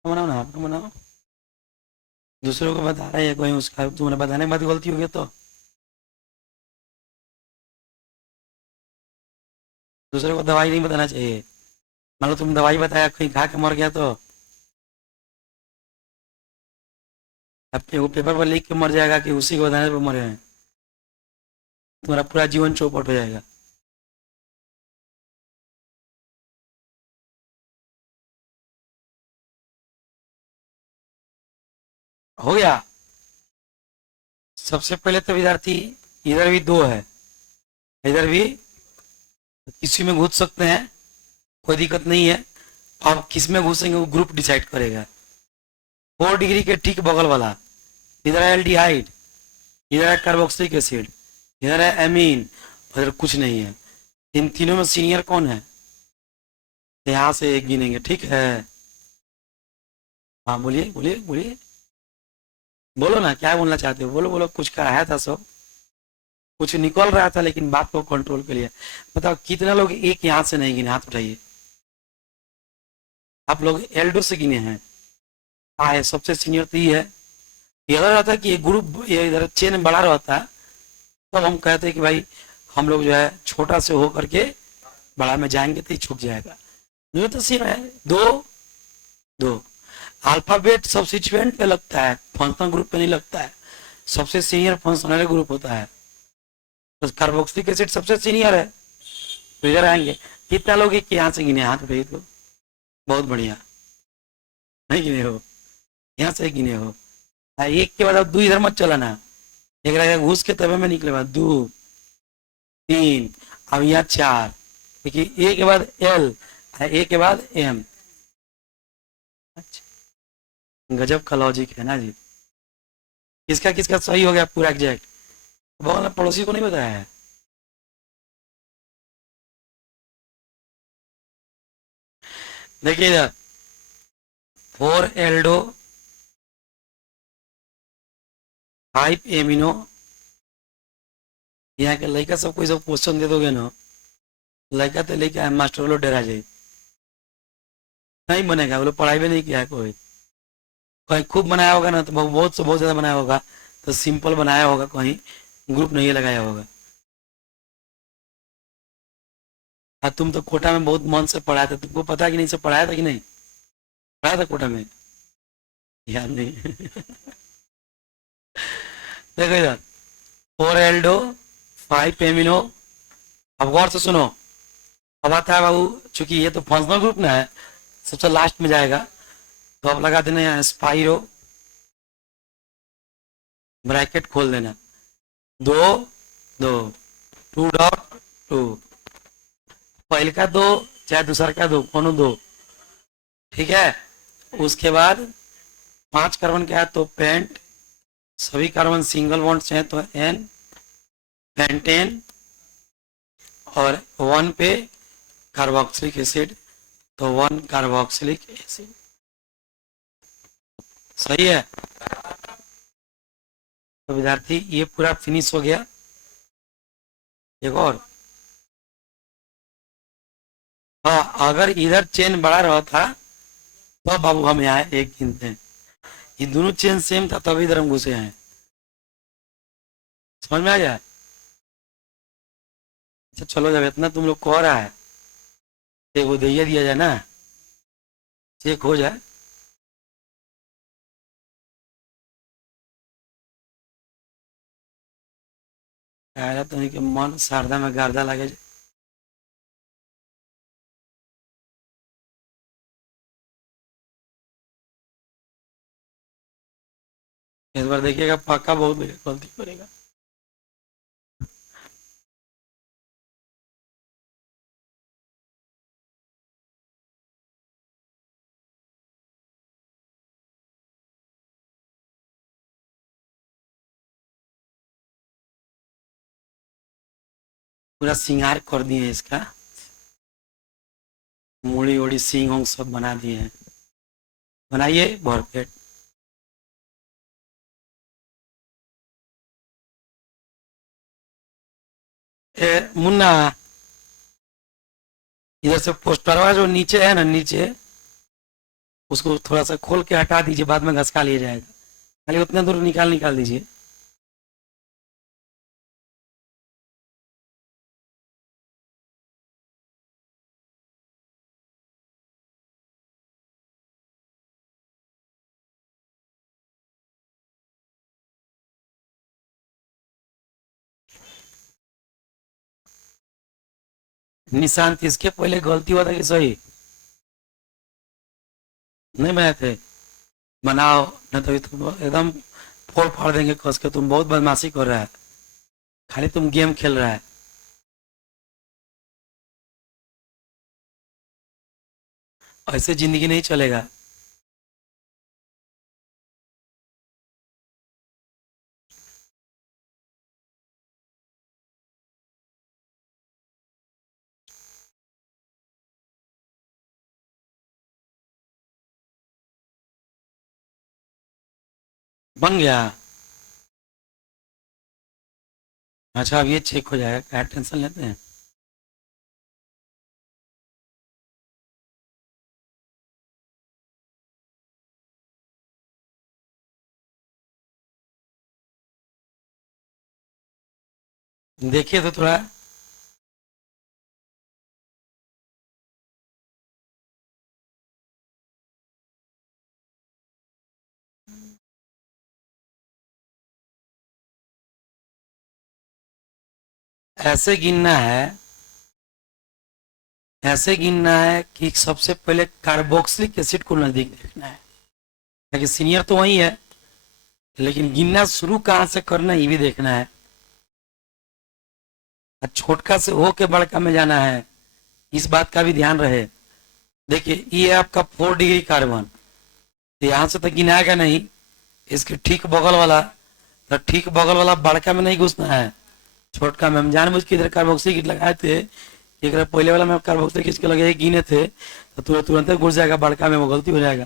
बनाओ ना, आप बनाओ। दूसरों को बता रहे हैं कोई, उसका तुम्हें बताने के बाद गलती हो गई तो दूसरे को दवाई नहीं बताना चाहिए। मान लो तुम दवाई बताया, कहीं खा के मर गया तो अब वो पेपर पर लिख के मर जाएगा कि उसी को बताने पर मरे हैं, तुम्हारा पूरा जीवन चौपट हो जाएगा। हो गया। सबसे पहले तो विद्यार्थी इधर भी दो है, इधर भी किसी में घुस सकते हैं, कोई दिक्कत नहीं है। अब किस में घुसेंगे वो ग्रुप डिसाइड करेगा। 4 डिग्री के ठीक बगल वाला, इधर है एल्डिहाइड, इधर है कार्बोक्सिलिक एसिड, इधर है एमीन, उधर कुछ नहीं है। इन तीनों में सीनियर कौन है? यहां से एक गिनेंगे, ठीक है। हाँ बोलिए बोलिए बोलिए, बोलो ना क्या बोलना चाहते हो, बोलो बोलो। कुछ कराया था सब, कुछ निकल रहा था लेकिन बात को कंट्रोल के लिए। बताओ कितना लोग एक यहाँ से नहीं गिने, हाथ उठाइए। आप लोग एल्डो से गिने हैं। हाँ है, सबसे सीनियर तो ये है। ये अगर रहता कि ये ग्रुप, ये इधर चेन बड़ा रहता तो हम कहते कि भाई हम लोग जो है छोटा से हो करके बड़ा में जाएंगे तो ये छूट जाएगा। जो तो सेम है, दो दो। अल्फाबेट सब्स्टिट्यूएंट पे लगता है, फंक्शनल ग्रुप पे नहीं लगता है। सबसे सीनियर फंक्शनल ग्रुप होता है, तो कार्बोक्सिलिक एसिड सबसे सीनियर है। तो इधर आएंगे। कितना लोग एक यहाँ से गिने, हाथ उठाइए तो। बहुत बढ़िया, नहीं गिने हो, यहाँ से गिने हो। एक के बाद अब दो इधर मत चलाना, एक रहेगा घुस के तबे में निकले बाद दो तीन, अब यहाँ चार। देखिए ए के बाद एल, ए के बाद एम। अच्छा, गजब का लॉजिक है ना जी। किसका किसका सही हो गया पूरा एग्जैक्ट? बगल में पड़ोसी को नहीं बताया है। देखिए इधर 4 एल्डो 5 एमिनो। यहाँ के लड़का सब कोई सब क्वेश्चन दे दोगे ना, लड़का तो लेके आए मास्टर लोग डरा जाए, नहीं बनेगा। वो लोग पढ़ाई भी नहीं किया है कोई। कहीं खूब बनाया होगा ना तो बहुत से बहुत ज्यादा बनाया होगा, तो सिंपल बनाया होगा, कहीं ग्रुप नहीं लगाया होगा। तुम तो कोटा में बहुत मन से पढ़ाया था, तुमको पता है कि नहीं, से पढ़ाया था कि नहीं? पढ़ाया था कोटा में, याद नहीं। देखो इधर 4 एल्डो 5 एमिनो। अब गौर से सुनो, अब आता है बाबू, चूंकि ये तो फंक्शनल ग्रुप ना है, सबसे लास्ट में जाएगा, तो अब लगा देना यहाँ स्पाइरो ब्रैकेट खोल देना, 2 2 2 डॉट 2, पहले का 2 चाहे दूसरा का 2, कोनो 2, ठीक है। उसके बाद 5 कार्बन क्या है तो पेंट, सभी कार्बन सिंगल बॉन्ड हैं तो एन, पेंटेन, और 1 पे कार्बोक्सिलिक एसिड तो 1 कार्बोक्सिलिक एसिड, सही है। तो विद्यार्थी ये पूरा फिनिश हो गया। एक और, हाँ अगर इधर चेन बड़ा रहा था तो बाबू हम यहाँ एक गिनते हैं, ये दोनों चेन सेम था तभी इधर हम घुसे हैं, समझ में आ गया। अच्छा चलो, जब इतना तुम लोग कह रहा है तो वो दे दिया जाए ना, चेक हो जाए। आया तो नहीं कि मन शारदा में गारदा लगे। इस बार देखिएगा पक्का बहुत गलती करेगा। पूरा श्रृंगार कर दिए इसका, मूड़ी उड़ी सींग उंग सब बना दिए हैं। बनाइए भरपेट। मुन्ना, इधर से पोस्टरवा जो नीचे है ना, नीचे उसको थोड़ा सा खोल के हटा दीजिए, बाद में घसका लिया जाएगा, खाली उतना दूर निकाल दीजिए। निशान इसके पहले गलती हुआ था कि सही नहीं बनाए थे, बनाओ, नहीं तो तुम एकदम फोड़ फाड़ देंगे कस के। तुम बहुत बदमाशी कर रहा है, खाली तुम गेम खेल रहा है। ऐसे जिंदगी नहीं चलेगा। बन गया। अच्छा अब ये चेक हो जाएगा, क्या टेंशन लेते हैं। देखिए तो थोड़ा, ऐसे गिनना है, ऐसे गिनना है कि सबसे पहले कार्बोक्सिलिक एसिड को नजदीक देखना है, ताकि सीनियर तो वही है, लेकिन गिनना शुरू कहां से करना ये भी देखना है। और छोटका से हो के बड़का में जाना है, इस बात का भी ध्यान रहे। देखिए ये है आपका 4 डिग्री कार्बन, तो यहां से तो गिनाएगा नहीं, इसके ठीक बगल वाला, तो ठीक बगल वाला बड़का में नहीं घुसना है, छोटका में। हम जानबूझ के इधर कार्बोक्सिलिक लगाए थे, एक पहले वाला में कार्बोक्सिलिक इसके लगे गिने थे, तो तुरंत घुस जाएगा बड़का में, वो गलती हो जाएगा।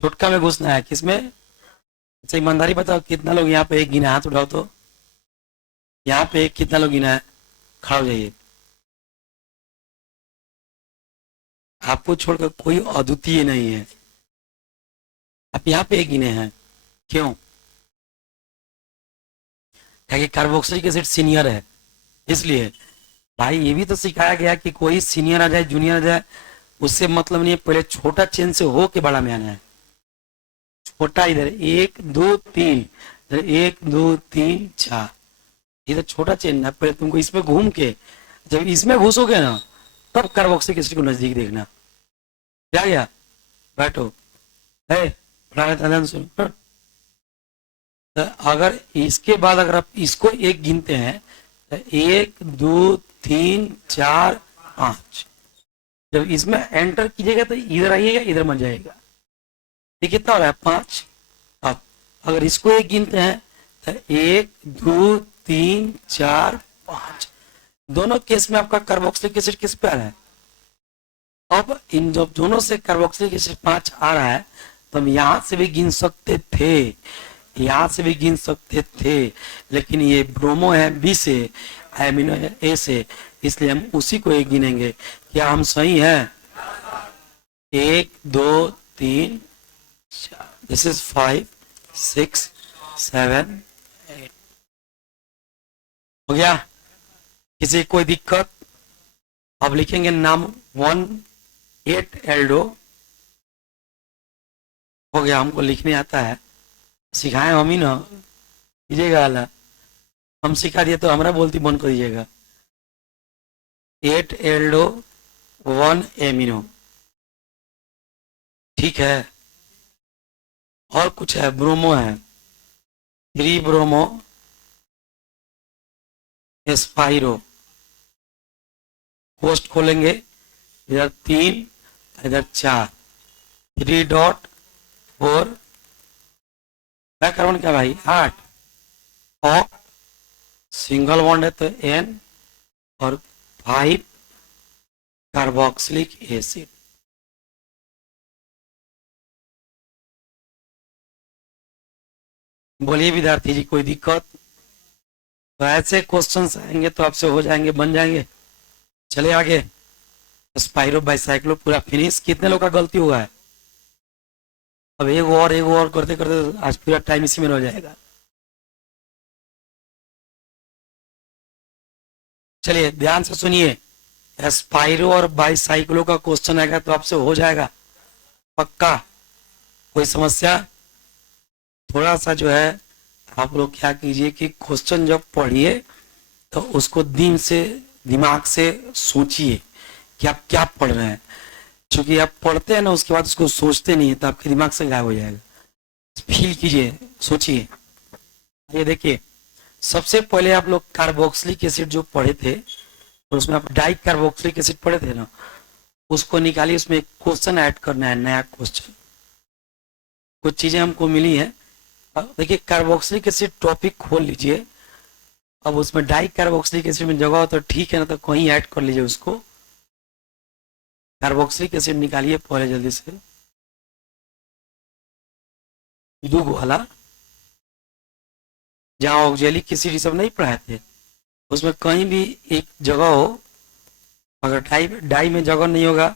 छोटका में घुसना है, किसमें। अच्छा ईमानदारी बताओ कितना लोग यहाँ पे एक गिना, हाथ उठाओ तो, यहाँ पे एक कितना लोग गिना है, खड़ा हो जाइए। आपको छोड़कर कोई अद्वितीय नहीं है, आप यहाँ पे एक गिने हैं, क्यों, ताकि कार्बोक्सिलिक एसिड सीनियर है इसलिए। भाई ये भी तो सिखाया गया कि कोई सीनियर आ जाए जूनियर आ जाए उससे मतलब नहीं है, पहले छोटा चेन से हो के बड़ा में आना है। छोटा इधर 1 2 3, इधर 1 2 3 4, इधर छोटा चेन है, पहले तुमको इसमें घूम के, जब इसमें घुसोगे ना तब कार्बोक्सिलिक एसिड को नजदीक देखना। क्या गया, बैठो है, सुन तो अगर इसके बाद अगर आप इसको एक गिनते हैं तो 1 2 3 4 5, जब इसमें एंटर कीजिएगा तो इधर आइएगा, इधर मत जाइएगा। ये कितना हो रहा है 5। अब अगर इसको एक गिनते हैं तो 1 2 3 4 5, दोनों केस में आपका कार्बोक्सिलिक एसिड किस पे आ रहा है। अब इन जब दोनों से कार्बोक्सिलिक एसिड 5 आ रहा है तो हम यहां से भी गिन सकते थे, यहां से भी गिन सकते थे, लेकिन ये ब्रोमो है बी से, एमिनो है ए से, इसलिए हम उसी को एक गिनेंगे। क्या हम सही हैं? 1 2 3 4, दिस इज 5 6 7 8। हो गया? किसी कोई दिक्कत? अब लिखेंगे नाम 1,8 एल्डो। हो गया, हमको लिखने आता है, सिखाए हम ही ना, कीजिएगा अला, हम सिखा दिए तो हमारा बोलती बंद कर दीजिएगा। 8 एल्डो 1 एमिनो, ठीक है। और कुछ है, ब्रोमो है, 3 ब्रोमो एस्पाइरो। पोस्ट खोलेंगे, इधर 3 इधर 4, 3 डॉट 4, क्या कार्बन क्या भाई 8, और सिंगल बॉन्ड है तो N, और 5 कार्बोक्सिलिक एसिड। बोलिए विद्यार्थी जी, कोई दिक्कत? तो ऐसे क्वेश्चंस आएंगे तो आपसे हो जाएंगे, बन जाएंगे। चले आगे, स्पाइरो बाइसाइक्लो पूरा फिनिश। कितने लोग का गलती हुआ है? अब एक और करते करते आज पूरा टाइम इसी में हो जाएगा। चलिए ध्यान से सुनिए, स्पाइरो और बाइसाइक्लो का क्वेश्चन आएगा तो आपसे हो जाएगा पक्का, कोई समस्या? थोड़ा सा जो है आप लोग क्या कीजिए कि क्वेश्चन जब पढ़िए तो उसको दिमाग से सोचिए कि आप क्या पढ़ रहे हैं, क्योंकि आप पढ़ते हैं ना उसके बाद उसको सोचते नहीं है तो आपके दिमाग से गायब हो जाएगा। फील कीजिए, सोचिए। ये देखिए, सबसे पहले आप लोग कार्बोक्सिलिक एसिड जो पढ़े थे और उसमें आप डाई कार्बोक्सिलिक एसिड पढ़े थे ना, उसको निकालिए, उसमें एक क्वेश्चन ऐड करना है, नया क्वेश्चन। कुछ चीजें हमको मिली है। देखिए कार्बोक्सिलिक एसिड टॉपिक खोल लीजिए, अब उसमें डाई कार्बोक्सिलिक एसिड में जगह हो तो ठीक है, ना तो कहीं ऐड कर लीजिए उसको। कार्बोक्सिलिक एसिड निकालिए पहले जल्दी से, 2 वाला, जहाँ ऑक्जेलिक एसिड सब नहीं पढ़ाए थे उसमें कहीं भी एक जगह हो, अगर डाई में जगह नहीं होगा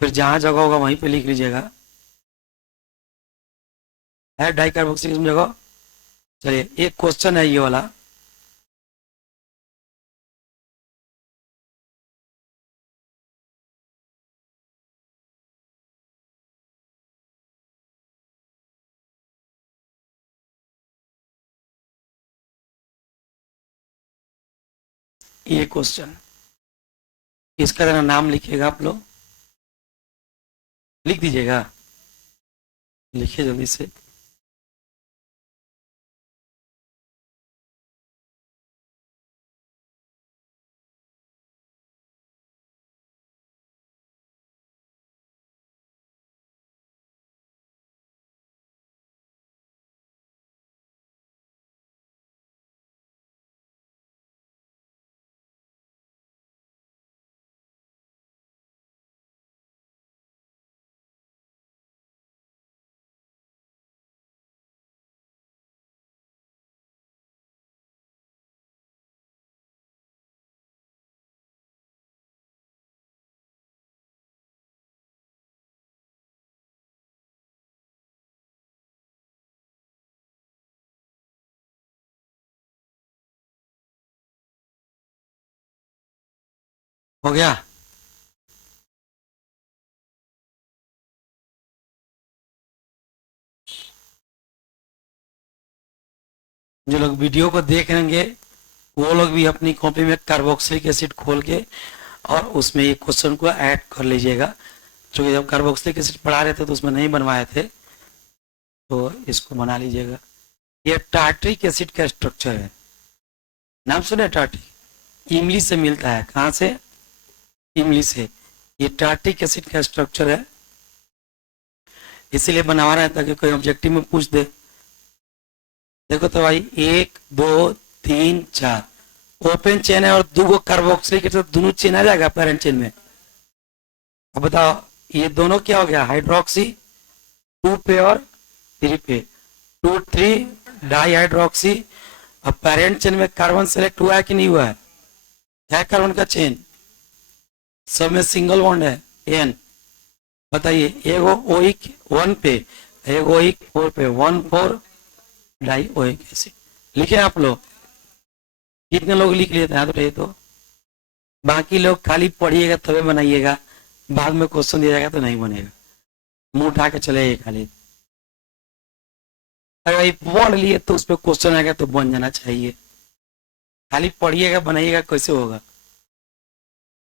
फिर जहां जगह होगा वहीं पे लिख लीजिएगा। है डाई कार्बोक्सिलिक एसिड जगह? चलिए एक क्वेश्चन है ये वाला, ये क्वेश्चन, इसका जरा नाम लिखिएगा, आप लोग लिख दीजिएगा, लिखिए जल्दी से। हो गया? जो लोग वीडियो को देख रहेंगे वो लोग भी अपनी कॉपी में कार्बोक्सिलिक एसिड खोल के और उसमें ये क्वेश्चन को ऐड कर लीजिएगा, क्योंकि जब कार्बोक्सिलिक एसिड पढ़ा रहे थे तो उसमें नहीं बनवाए थे, तो इसको बना लीजिएगा। ये टार्ट्रिक एसिड का स्ट्रक्चर है, नाम सुने टार्ट्रिक, इमली से मिलता है, कहाँ से, इमली से। ये टार्ट्रिक एसिड का स्ट्रक्चर है, इसीलिए बनवा रहा है ताकि कोई ऑब्जेक्टिव में पूछ दे। देखो तो भाई, 1 2 3 4 ओपन चेन है और 2 कार्बोक्सिलिक एसिड, दोनों चेन आ जाएगा पेरेंट चेन में। अब बताओ ये दोनों क्या हो गया, हाइड्रोक्सी 2 पे और 3 पे, 2 3 डाई हाइड्रोक्सी। अब पेरेंट चेन में कार्बन सेलेक्ट हुआ है कि नहीं हुआ है, क्या है कार्बन का चेन, सब में सिंगल बॉन्ड है एन। बताइए एगो ओइक 1 पे, एगो ओइक 4 पे, 1 4 डाई ओइक एसिड। लिखे आप लोग, कितने लोग लिख लेते हैं, तो बाकी लोग खाली पढ़िएगा तभी बनाइएगा, बाद में क्वेश्चन दिया जाएगा तो नहीं बनेगा, मुंह उठा के चले खाली। अगर भाई पढ़ लिए तो उस पर क्वेश्चन आएगा तो बन जाना चाहिए, खाली पढ़िएगा बनाइएगा कैसे होगा।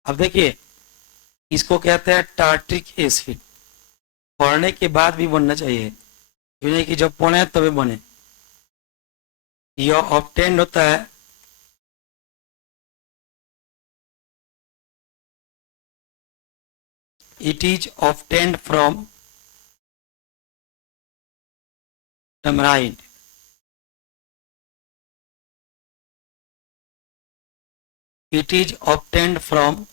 अब देखिए, इसको कहते हैं टार्ट्रिक एसिड, पढ़ने के बाद भी बनना चाहिए, ये नहीं कि जब पढ़े तभी बने। यह ऑब्टेन्ड होता है it is obtained from tamarind. It is obtained from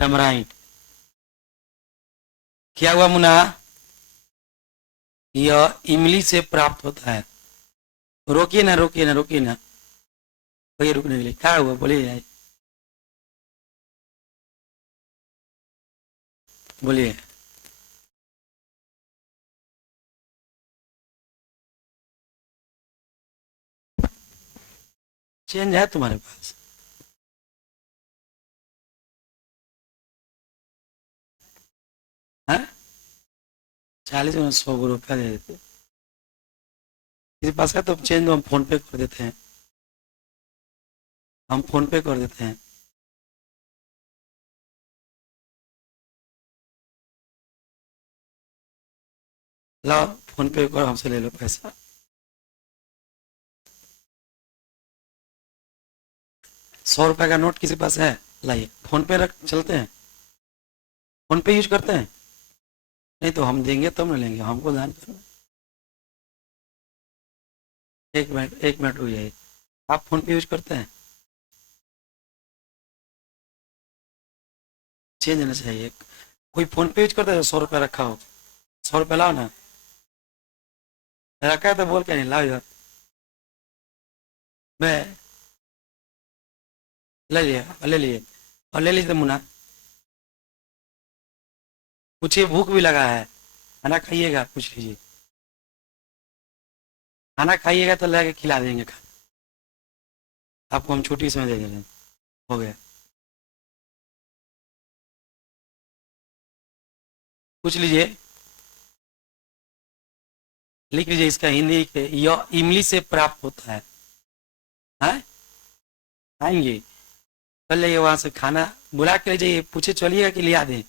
tamarind. क्या हुआ मुन्ना, यह इमली से प्राप्त होता है। रोकिए ना रोकिए ना रोकिए ना, कोई रुकने के लिए, क्या हुआ बोलिए, बोलिए। चेंज है तुम्हारे पास, है 40 में 100 रुपया दे देते, किसी पास का तो चेंज हम फोन पे कर देते हैं, हम फोन पे कर देते हैं। लाओ फोन पे करो, हमसे ले लो पैसा। 100 रुपए का नोट किसी पास है, लाइए फोन पे रख चलते हैं, फोन पे यूज करते हैं, नहीं तो हम देंगे तब ना लेंगे, हमको दान करना। 1 मिनट 1 मिनट रुक जाइए, आप फोन पे यूज करते हैं, चेंज होना चाहिए। कोई फोन पे यूज करता है, 100 रुपया रखा हो, 100 रुपया लाओ ना, रखा है तो बोल क्या नहीं, लाओ इधर, मैं ले लिए ले लिए, और ले लीजिए मुन्ना, पूछिए भूख भी लगा है, खाना खाइएगा, पूछ लीजिए, खाना खाइएगा तो लाके खिला देंगे खाना, आपको हम छुट्टी समय दे दे रहे हैं, हो गया, पूछ लीजिए, लिख लीजिए इसका हिंदी के, यह इमली से प्राप्त होता है, आएंगे चल जाइए वहां से, खाना बुला के ले जाइए, पूछे चलिएगा कि लिया दें,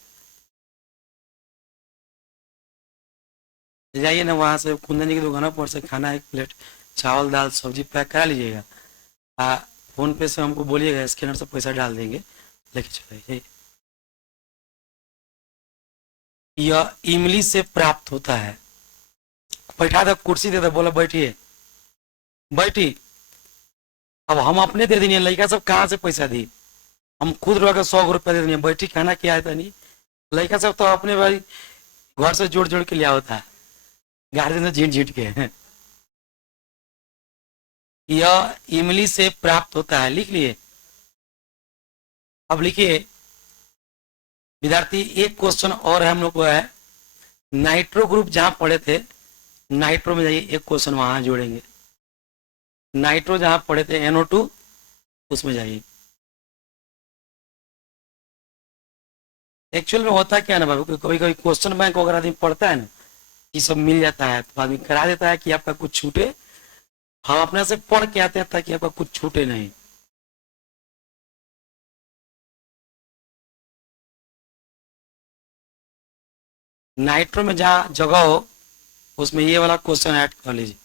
ले जाइए ना वहां से कुंदन जी की दुकानों पर से खाना 1 प्लेट चावल दाल सब्जी पैक करा लीजिएगा, फोन पे से हमको बोलिएगा, स्कैनर से पैसा डाल देंगे, लेके चले। यह इमली से प्राप्त होता है, बैठा दो कुर्सी दे दो, बोला बैठिए, बैठी। अब हम अपने दे देंगे, लड़का सब कहाँ से पैसा दी, हम खुद रह के 100 रुपया दे देंगे, बैठी खाना क्या है नहीं, लड़का सब तो अपने भाई घर से जोड़ जोड़ के लिया होता है, गार्डन से झीट झीट के। यह इमली से प्राप्त होता है, लिख लिए। अब लिखिए विद्यार्थी, एक क्वेश्चन और है हम लोग को है, नाइट्रो ग्रुप जहां पढ़े थे, नाइट्रो में जाइए, एक क्वेश्चन वहां जोड़ेंगे, नाइट्रो जहां पढ़े थे NO2, उसमें जाइए। एक्चुअल में होता क्या ना बाबू, कभी कभी क्वेश्चन बैंक वगैरह आदमी पढ़ता है ना, ये सब मिल जाता है तो आदमी करा देता है कि आपका कुछ छूटे, हम अपने से पढ़ के आते हैं ताकि आपका कुछ छूटे नहीं। नाइट्रो में जहाँ जगह हो उसमें ये वाला क्वेश्चन ऐड कर लीजिए,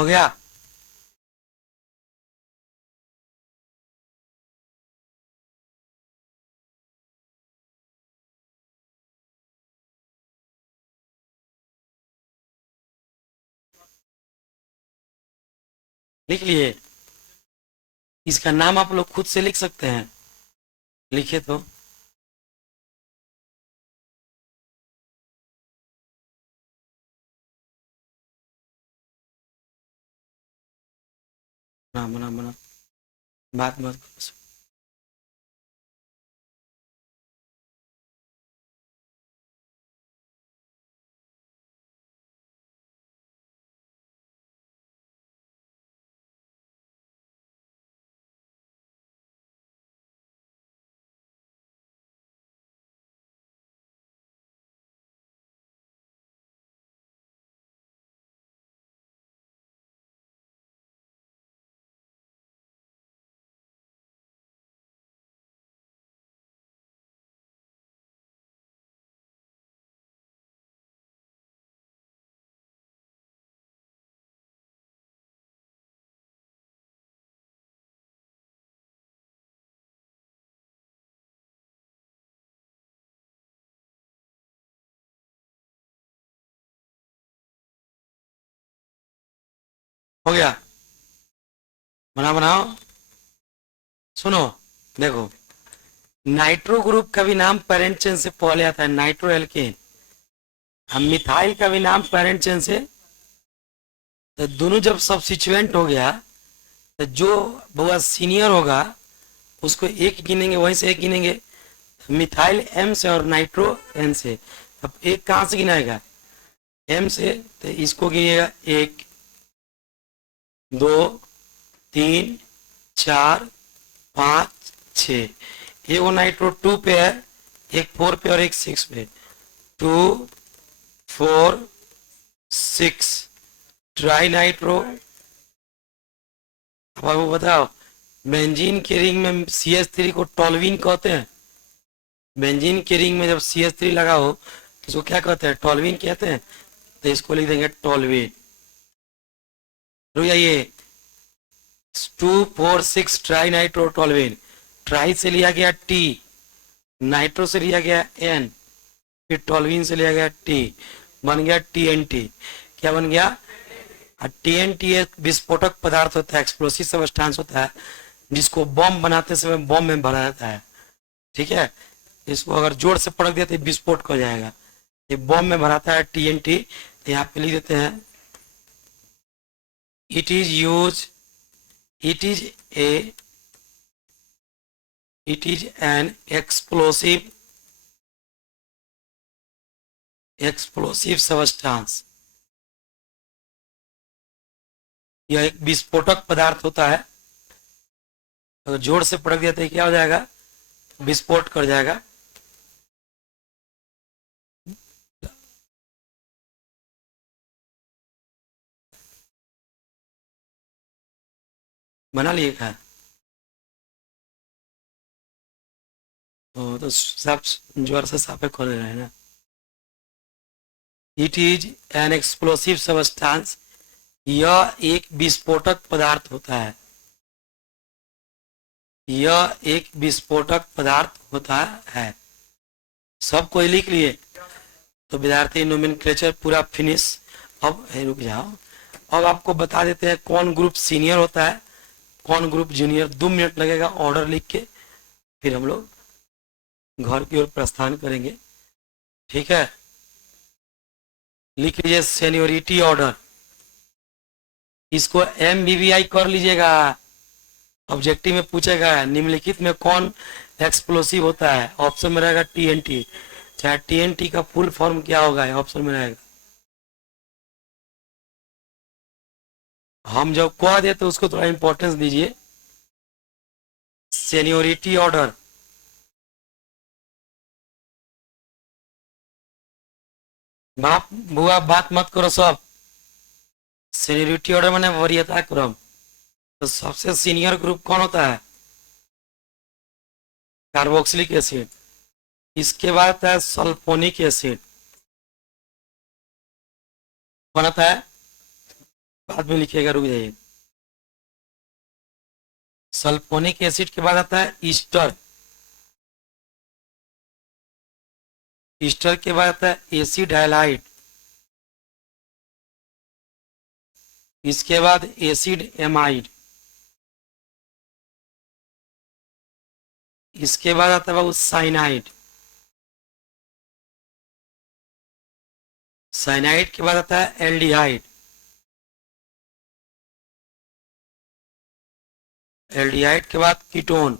हो गया? लिख लिए? इसका नाम आप लोग खुद से लिख सकते हैं, लिखे तो। बना बना बना, बात मत करो। हो गया? बनाओ बनाओ। सुनो, देखो, नाइट्रो ग्रुप का भी नाम पेरेंट चेन से पहले आता है, नाइट्रो एल्केन। हम मिथाइल का भी नाम पेरेंट चेन से। तो दोनों जब सब्स्टिट्यूएंट हो गया, तो जो बहुत सीनियर होगा उसको एक गिनेंगे, वहीं से एक गिनेंगे। मिथाइल एम से और नाइट्रो एन से। अब एक कहां से गिनाएगा? एम से। तो इसको गिनेगा 1 2 3 4 5 6। ये वो नाइट्रो 2 पे है, एक 4 पे और एक 6 पे। 2 4 6 ट्राई नाइट्रो। अब आपको बताओ, बेंजीन के रिंग में CH3 को टॉल्वीन कहते हैं। बेंजीन के रिंग में जब CH3 लगा हो तो इसको क्या कहते हैं? टॉल्वीन कहते हैं। तो इसको लिख देंगे टॉल्वीन। रुक जाइए, 2 4 6 ट्राई नाइट्रो टॉल्वीन। ट्राई से लिया गया T, नाइट्रो से लिया गया N, फिर टॉल्वीन से लिया गया T, बन गया TNT। क्या बन गया? TNT एक विस्फोटक पदार्थ होता है, एक्सप्लोसिव सब्सटेंस होता है, जिसको बम बनाते समय बम में भरा जाता है। ठीक है? इसको अगर जोर से पटक दिया तो विस्फोट हो जाएगा। ये बम में भराता है TNT। तो यहाँ पे लिख देते हैं, it is use it is a it is an explosive substance. यह एक विस्फोटक पदार्थ होता है। अगर जोर से पटक दिया तो क्या हो जाएगा? विस्फोट कर जाएगा। बना लिए क्या? तो सब जोर से साफे खोल रहे हैं ना। It is an explosive substance. यह एक विस्फोटक पदार्थ होता है। यह एक विस्फोटक पदार्थ होता है। सब कोई लिख लिए? तो विद्यार्थी नोमेनक्लेचर पूरा फिनिश। अब रुक जाओ, अब आपको बता देते हैं कौन ग्रुप सीनियर होता है, कौन ग्रुप जूनियर। 2 मिनट लगेगा ऑर्डर लिख के, फिर हम लोग घर की ओर प्रस्थान करेंगे। ठीक है? लिख लीजिए सीनियोरिटी ऑर्डर। इसको MBBI कर लीजिएगा। ऑब्जेक्टिव में पूछेगा निम्नलिखित में कौन एक्सप्लोसिव होता है। ऑप्शन में रहेगा TNT। चाहे TNT का फुल फॉर्म क्या होगा, ऑप्शन में रहेगा। हम जब कह दे तो उसको थोड़ा इंपॉर्टेंस दीजिए। Seniority order. बाप बुआ बात मत करो सब। सीनियोरिटी ऑर्डर मैंने वरीयता क्रम। तो सबसे सीनियर ग्रुप कौन होता है? Carboxylic acid. इसके बाद आता है सल्फोनिक एसिड। कौन आता है? बाद में लिखिएगा, रुक जाइए। सल्फोनिक एसिड के बाद आता है ईस्टर। ईस्टर के बाद आता है एसिड हैलाइड। इसके बाद एसिड एमाइड। इसके बाद आता है बाबू साइनाइड। साइनाइड के बाद आता है एल्डिहाइड। एल्डिहाइड के बाद कीटोन।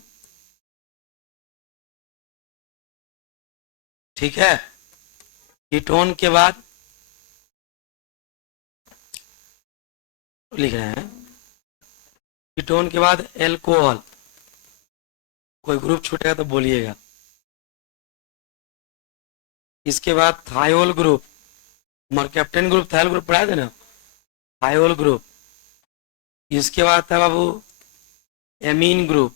ठीक है, कीटोन के बाद लिख रहे हैं, कीटोन के बाद एल्कोहल। कोई ग्रुप छूटेगा तो बोलिएगा। इसके बाद thiol group, mercaptan group, thiol group पढ़ाए थे ना, थायोल ग्रुप। इसके बाद आता है बाबू एमीन ग्रुप,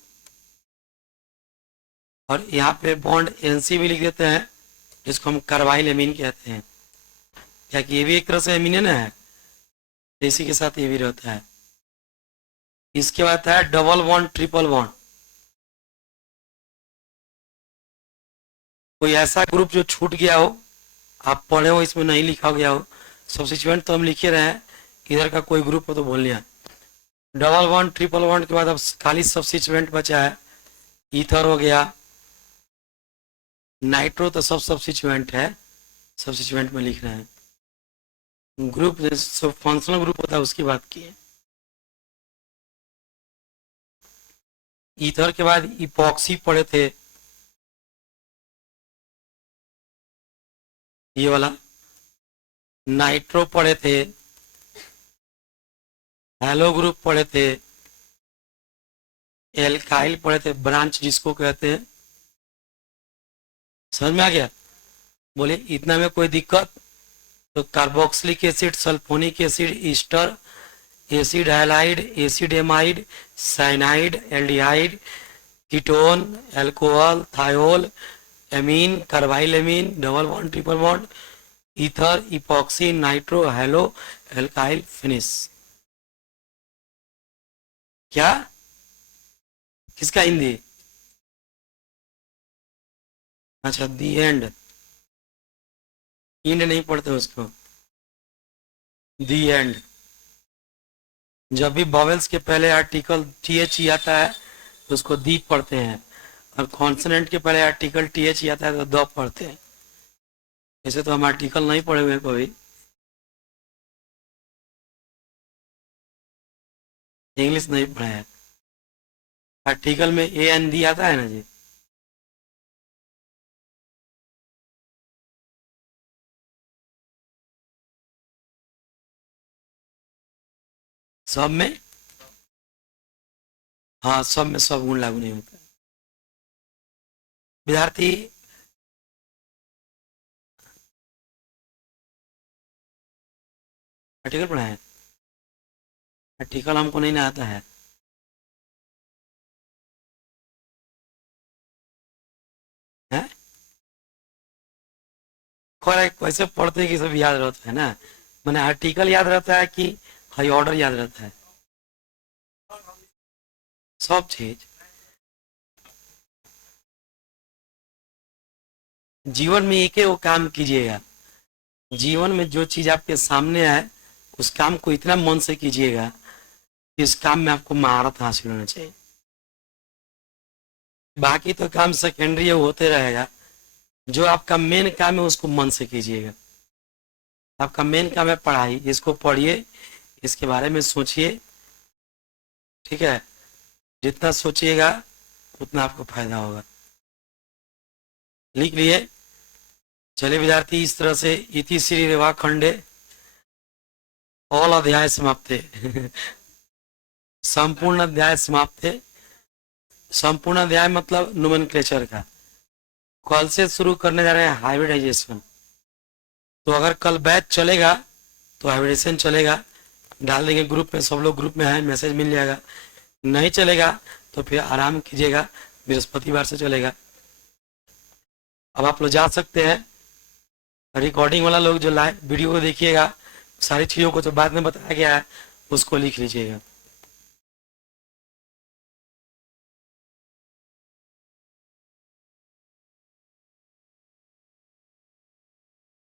और यहाँ पे बॉन्ड एनसी भी लिख देते हैं, जिसको हम कार्बाइल एमीन कहते हैं, क्या कि ये भी एक तरह से एमीन है ना, इसी के साथ ये भी रहता है। इसके बाद आता है डबल बॉन्ड, ट्रिपल बॉन्ड। कोई ऐसा ग्रुप जो छूट गया हो, आप पढ़े हो, इसमें नहीं लिखा गया हो, सब्स्टिट्यूएंट तो हम लिखे रहे हैं, इधर का कोई ग्रुप हो तो बोल लिया। डबल बॉन्ड, ट्रिपल बॉन्ड के बाद अब खाली सब्स्टिट्यूएंट बचा है, ईथर हो गया, नाइट्रो तो सब सब्स्टिट्यूएंट है, सब्स्टिट्यूएंट में लिख रहे हैं। ग्रुप जो फंक्शनल ग्रुप होता है उसकी बात की है। ईथर के बाद इपॉक्सी पढ़े थे, ये वाला। नाइट्रो पढ़े थे, हेलो ग्रुप पढ़े थे, एल्काइल पढ़े थे, ब्रांच जिसको कहते हैं। समझ में आ गया? बोले इतना में कोई दिक्कत? तो carboxylic acid, sulphonic acid, Easter, acid halide, acid amide, cyanide, aldehyde, ketone, alcohol, thiol, amine, carbyl amine, double bond, triple bond, ether, epoxy, nitro, hello, alkyl, finish. क्या? किसका हिंदी? अच्छा, दी एंड। इंड नहीं पढ़ते उसको, दी एंड। जब भी वॉवेल्स के पहले आर्टिकल टीएच ही आता है तो उसको दी पढ़ते हैं, और कॉन्सोनेंट के पहले आर्टिकल टीएच ही आता है तो द पढ़ते हैं। ऐसे तो हम आर्टिकल नहीं पढ़े हुए कभी, इंग्लिश नहीं पढ़े हैं। आर्टिकल में ए एन डी आता है ना जी, सब में। हाँ, सब में सब गुण लागू नहीं होता। विद्यार्थी आर्टिकल पढ़ा है? आर्टिकल हमको नहीं ना आता है। हैं? कैसे पढ़ते कि सब याद रहता है ना, मैंने आर्टिकल याद रहता है कि हाई ऑर्डर याद रहता है? सब चीज। जीवन में एक ही वो काम कीजिएगा, जीवन में जो चीज आपके सामने है उस काम को इतना मन से कीजिएगा कि इस काम में आपको महारत हासिल होना चाहिए। बाकी तो काम सेकेंडरी होते रहेगा, जो आपका मेन काम है उसको मन से कीजिएगा। आपका मेन काम है पढ़ाई, इसको पढ़िए, इसके बारे में सोचिए, ठीक है? जितना सोचिएगा उतना आपको फायदा होगा। लिख लिए? चलिए विद्यार्थी, इस तरह से इति श्री रेवा खंडे ऑल अध्याय समाप्त है। संपूर्ण अध्याय समाप्त है। संपूर्ण अध्याय मतलब नोमेनक्लेचर का। कल से शुरू करने जा रहे हैं हाइब्रिडाइजेशन। तो अगर कल बैच चलेगा तो हाइब्रिडाइजेशन चलेगा, डाल देंगे ग्रुप में, सब लोग ग्रुप में हैं, मैसेज मिल जाएगा। नहीं चलेगा तो फिर आराम कीजिएगा, बृहस्पतिवार से चलेगा। अब आप लोग जा सकते हैं। रिकॉर्डिंग वाला लोग जो लाइव वीडियो को देखिएगा, सारी चीज़ों को जो बाद में बताया गया है उसको लिख लीजिएगा।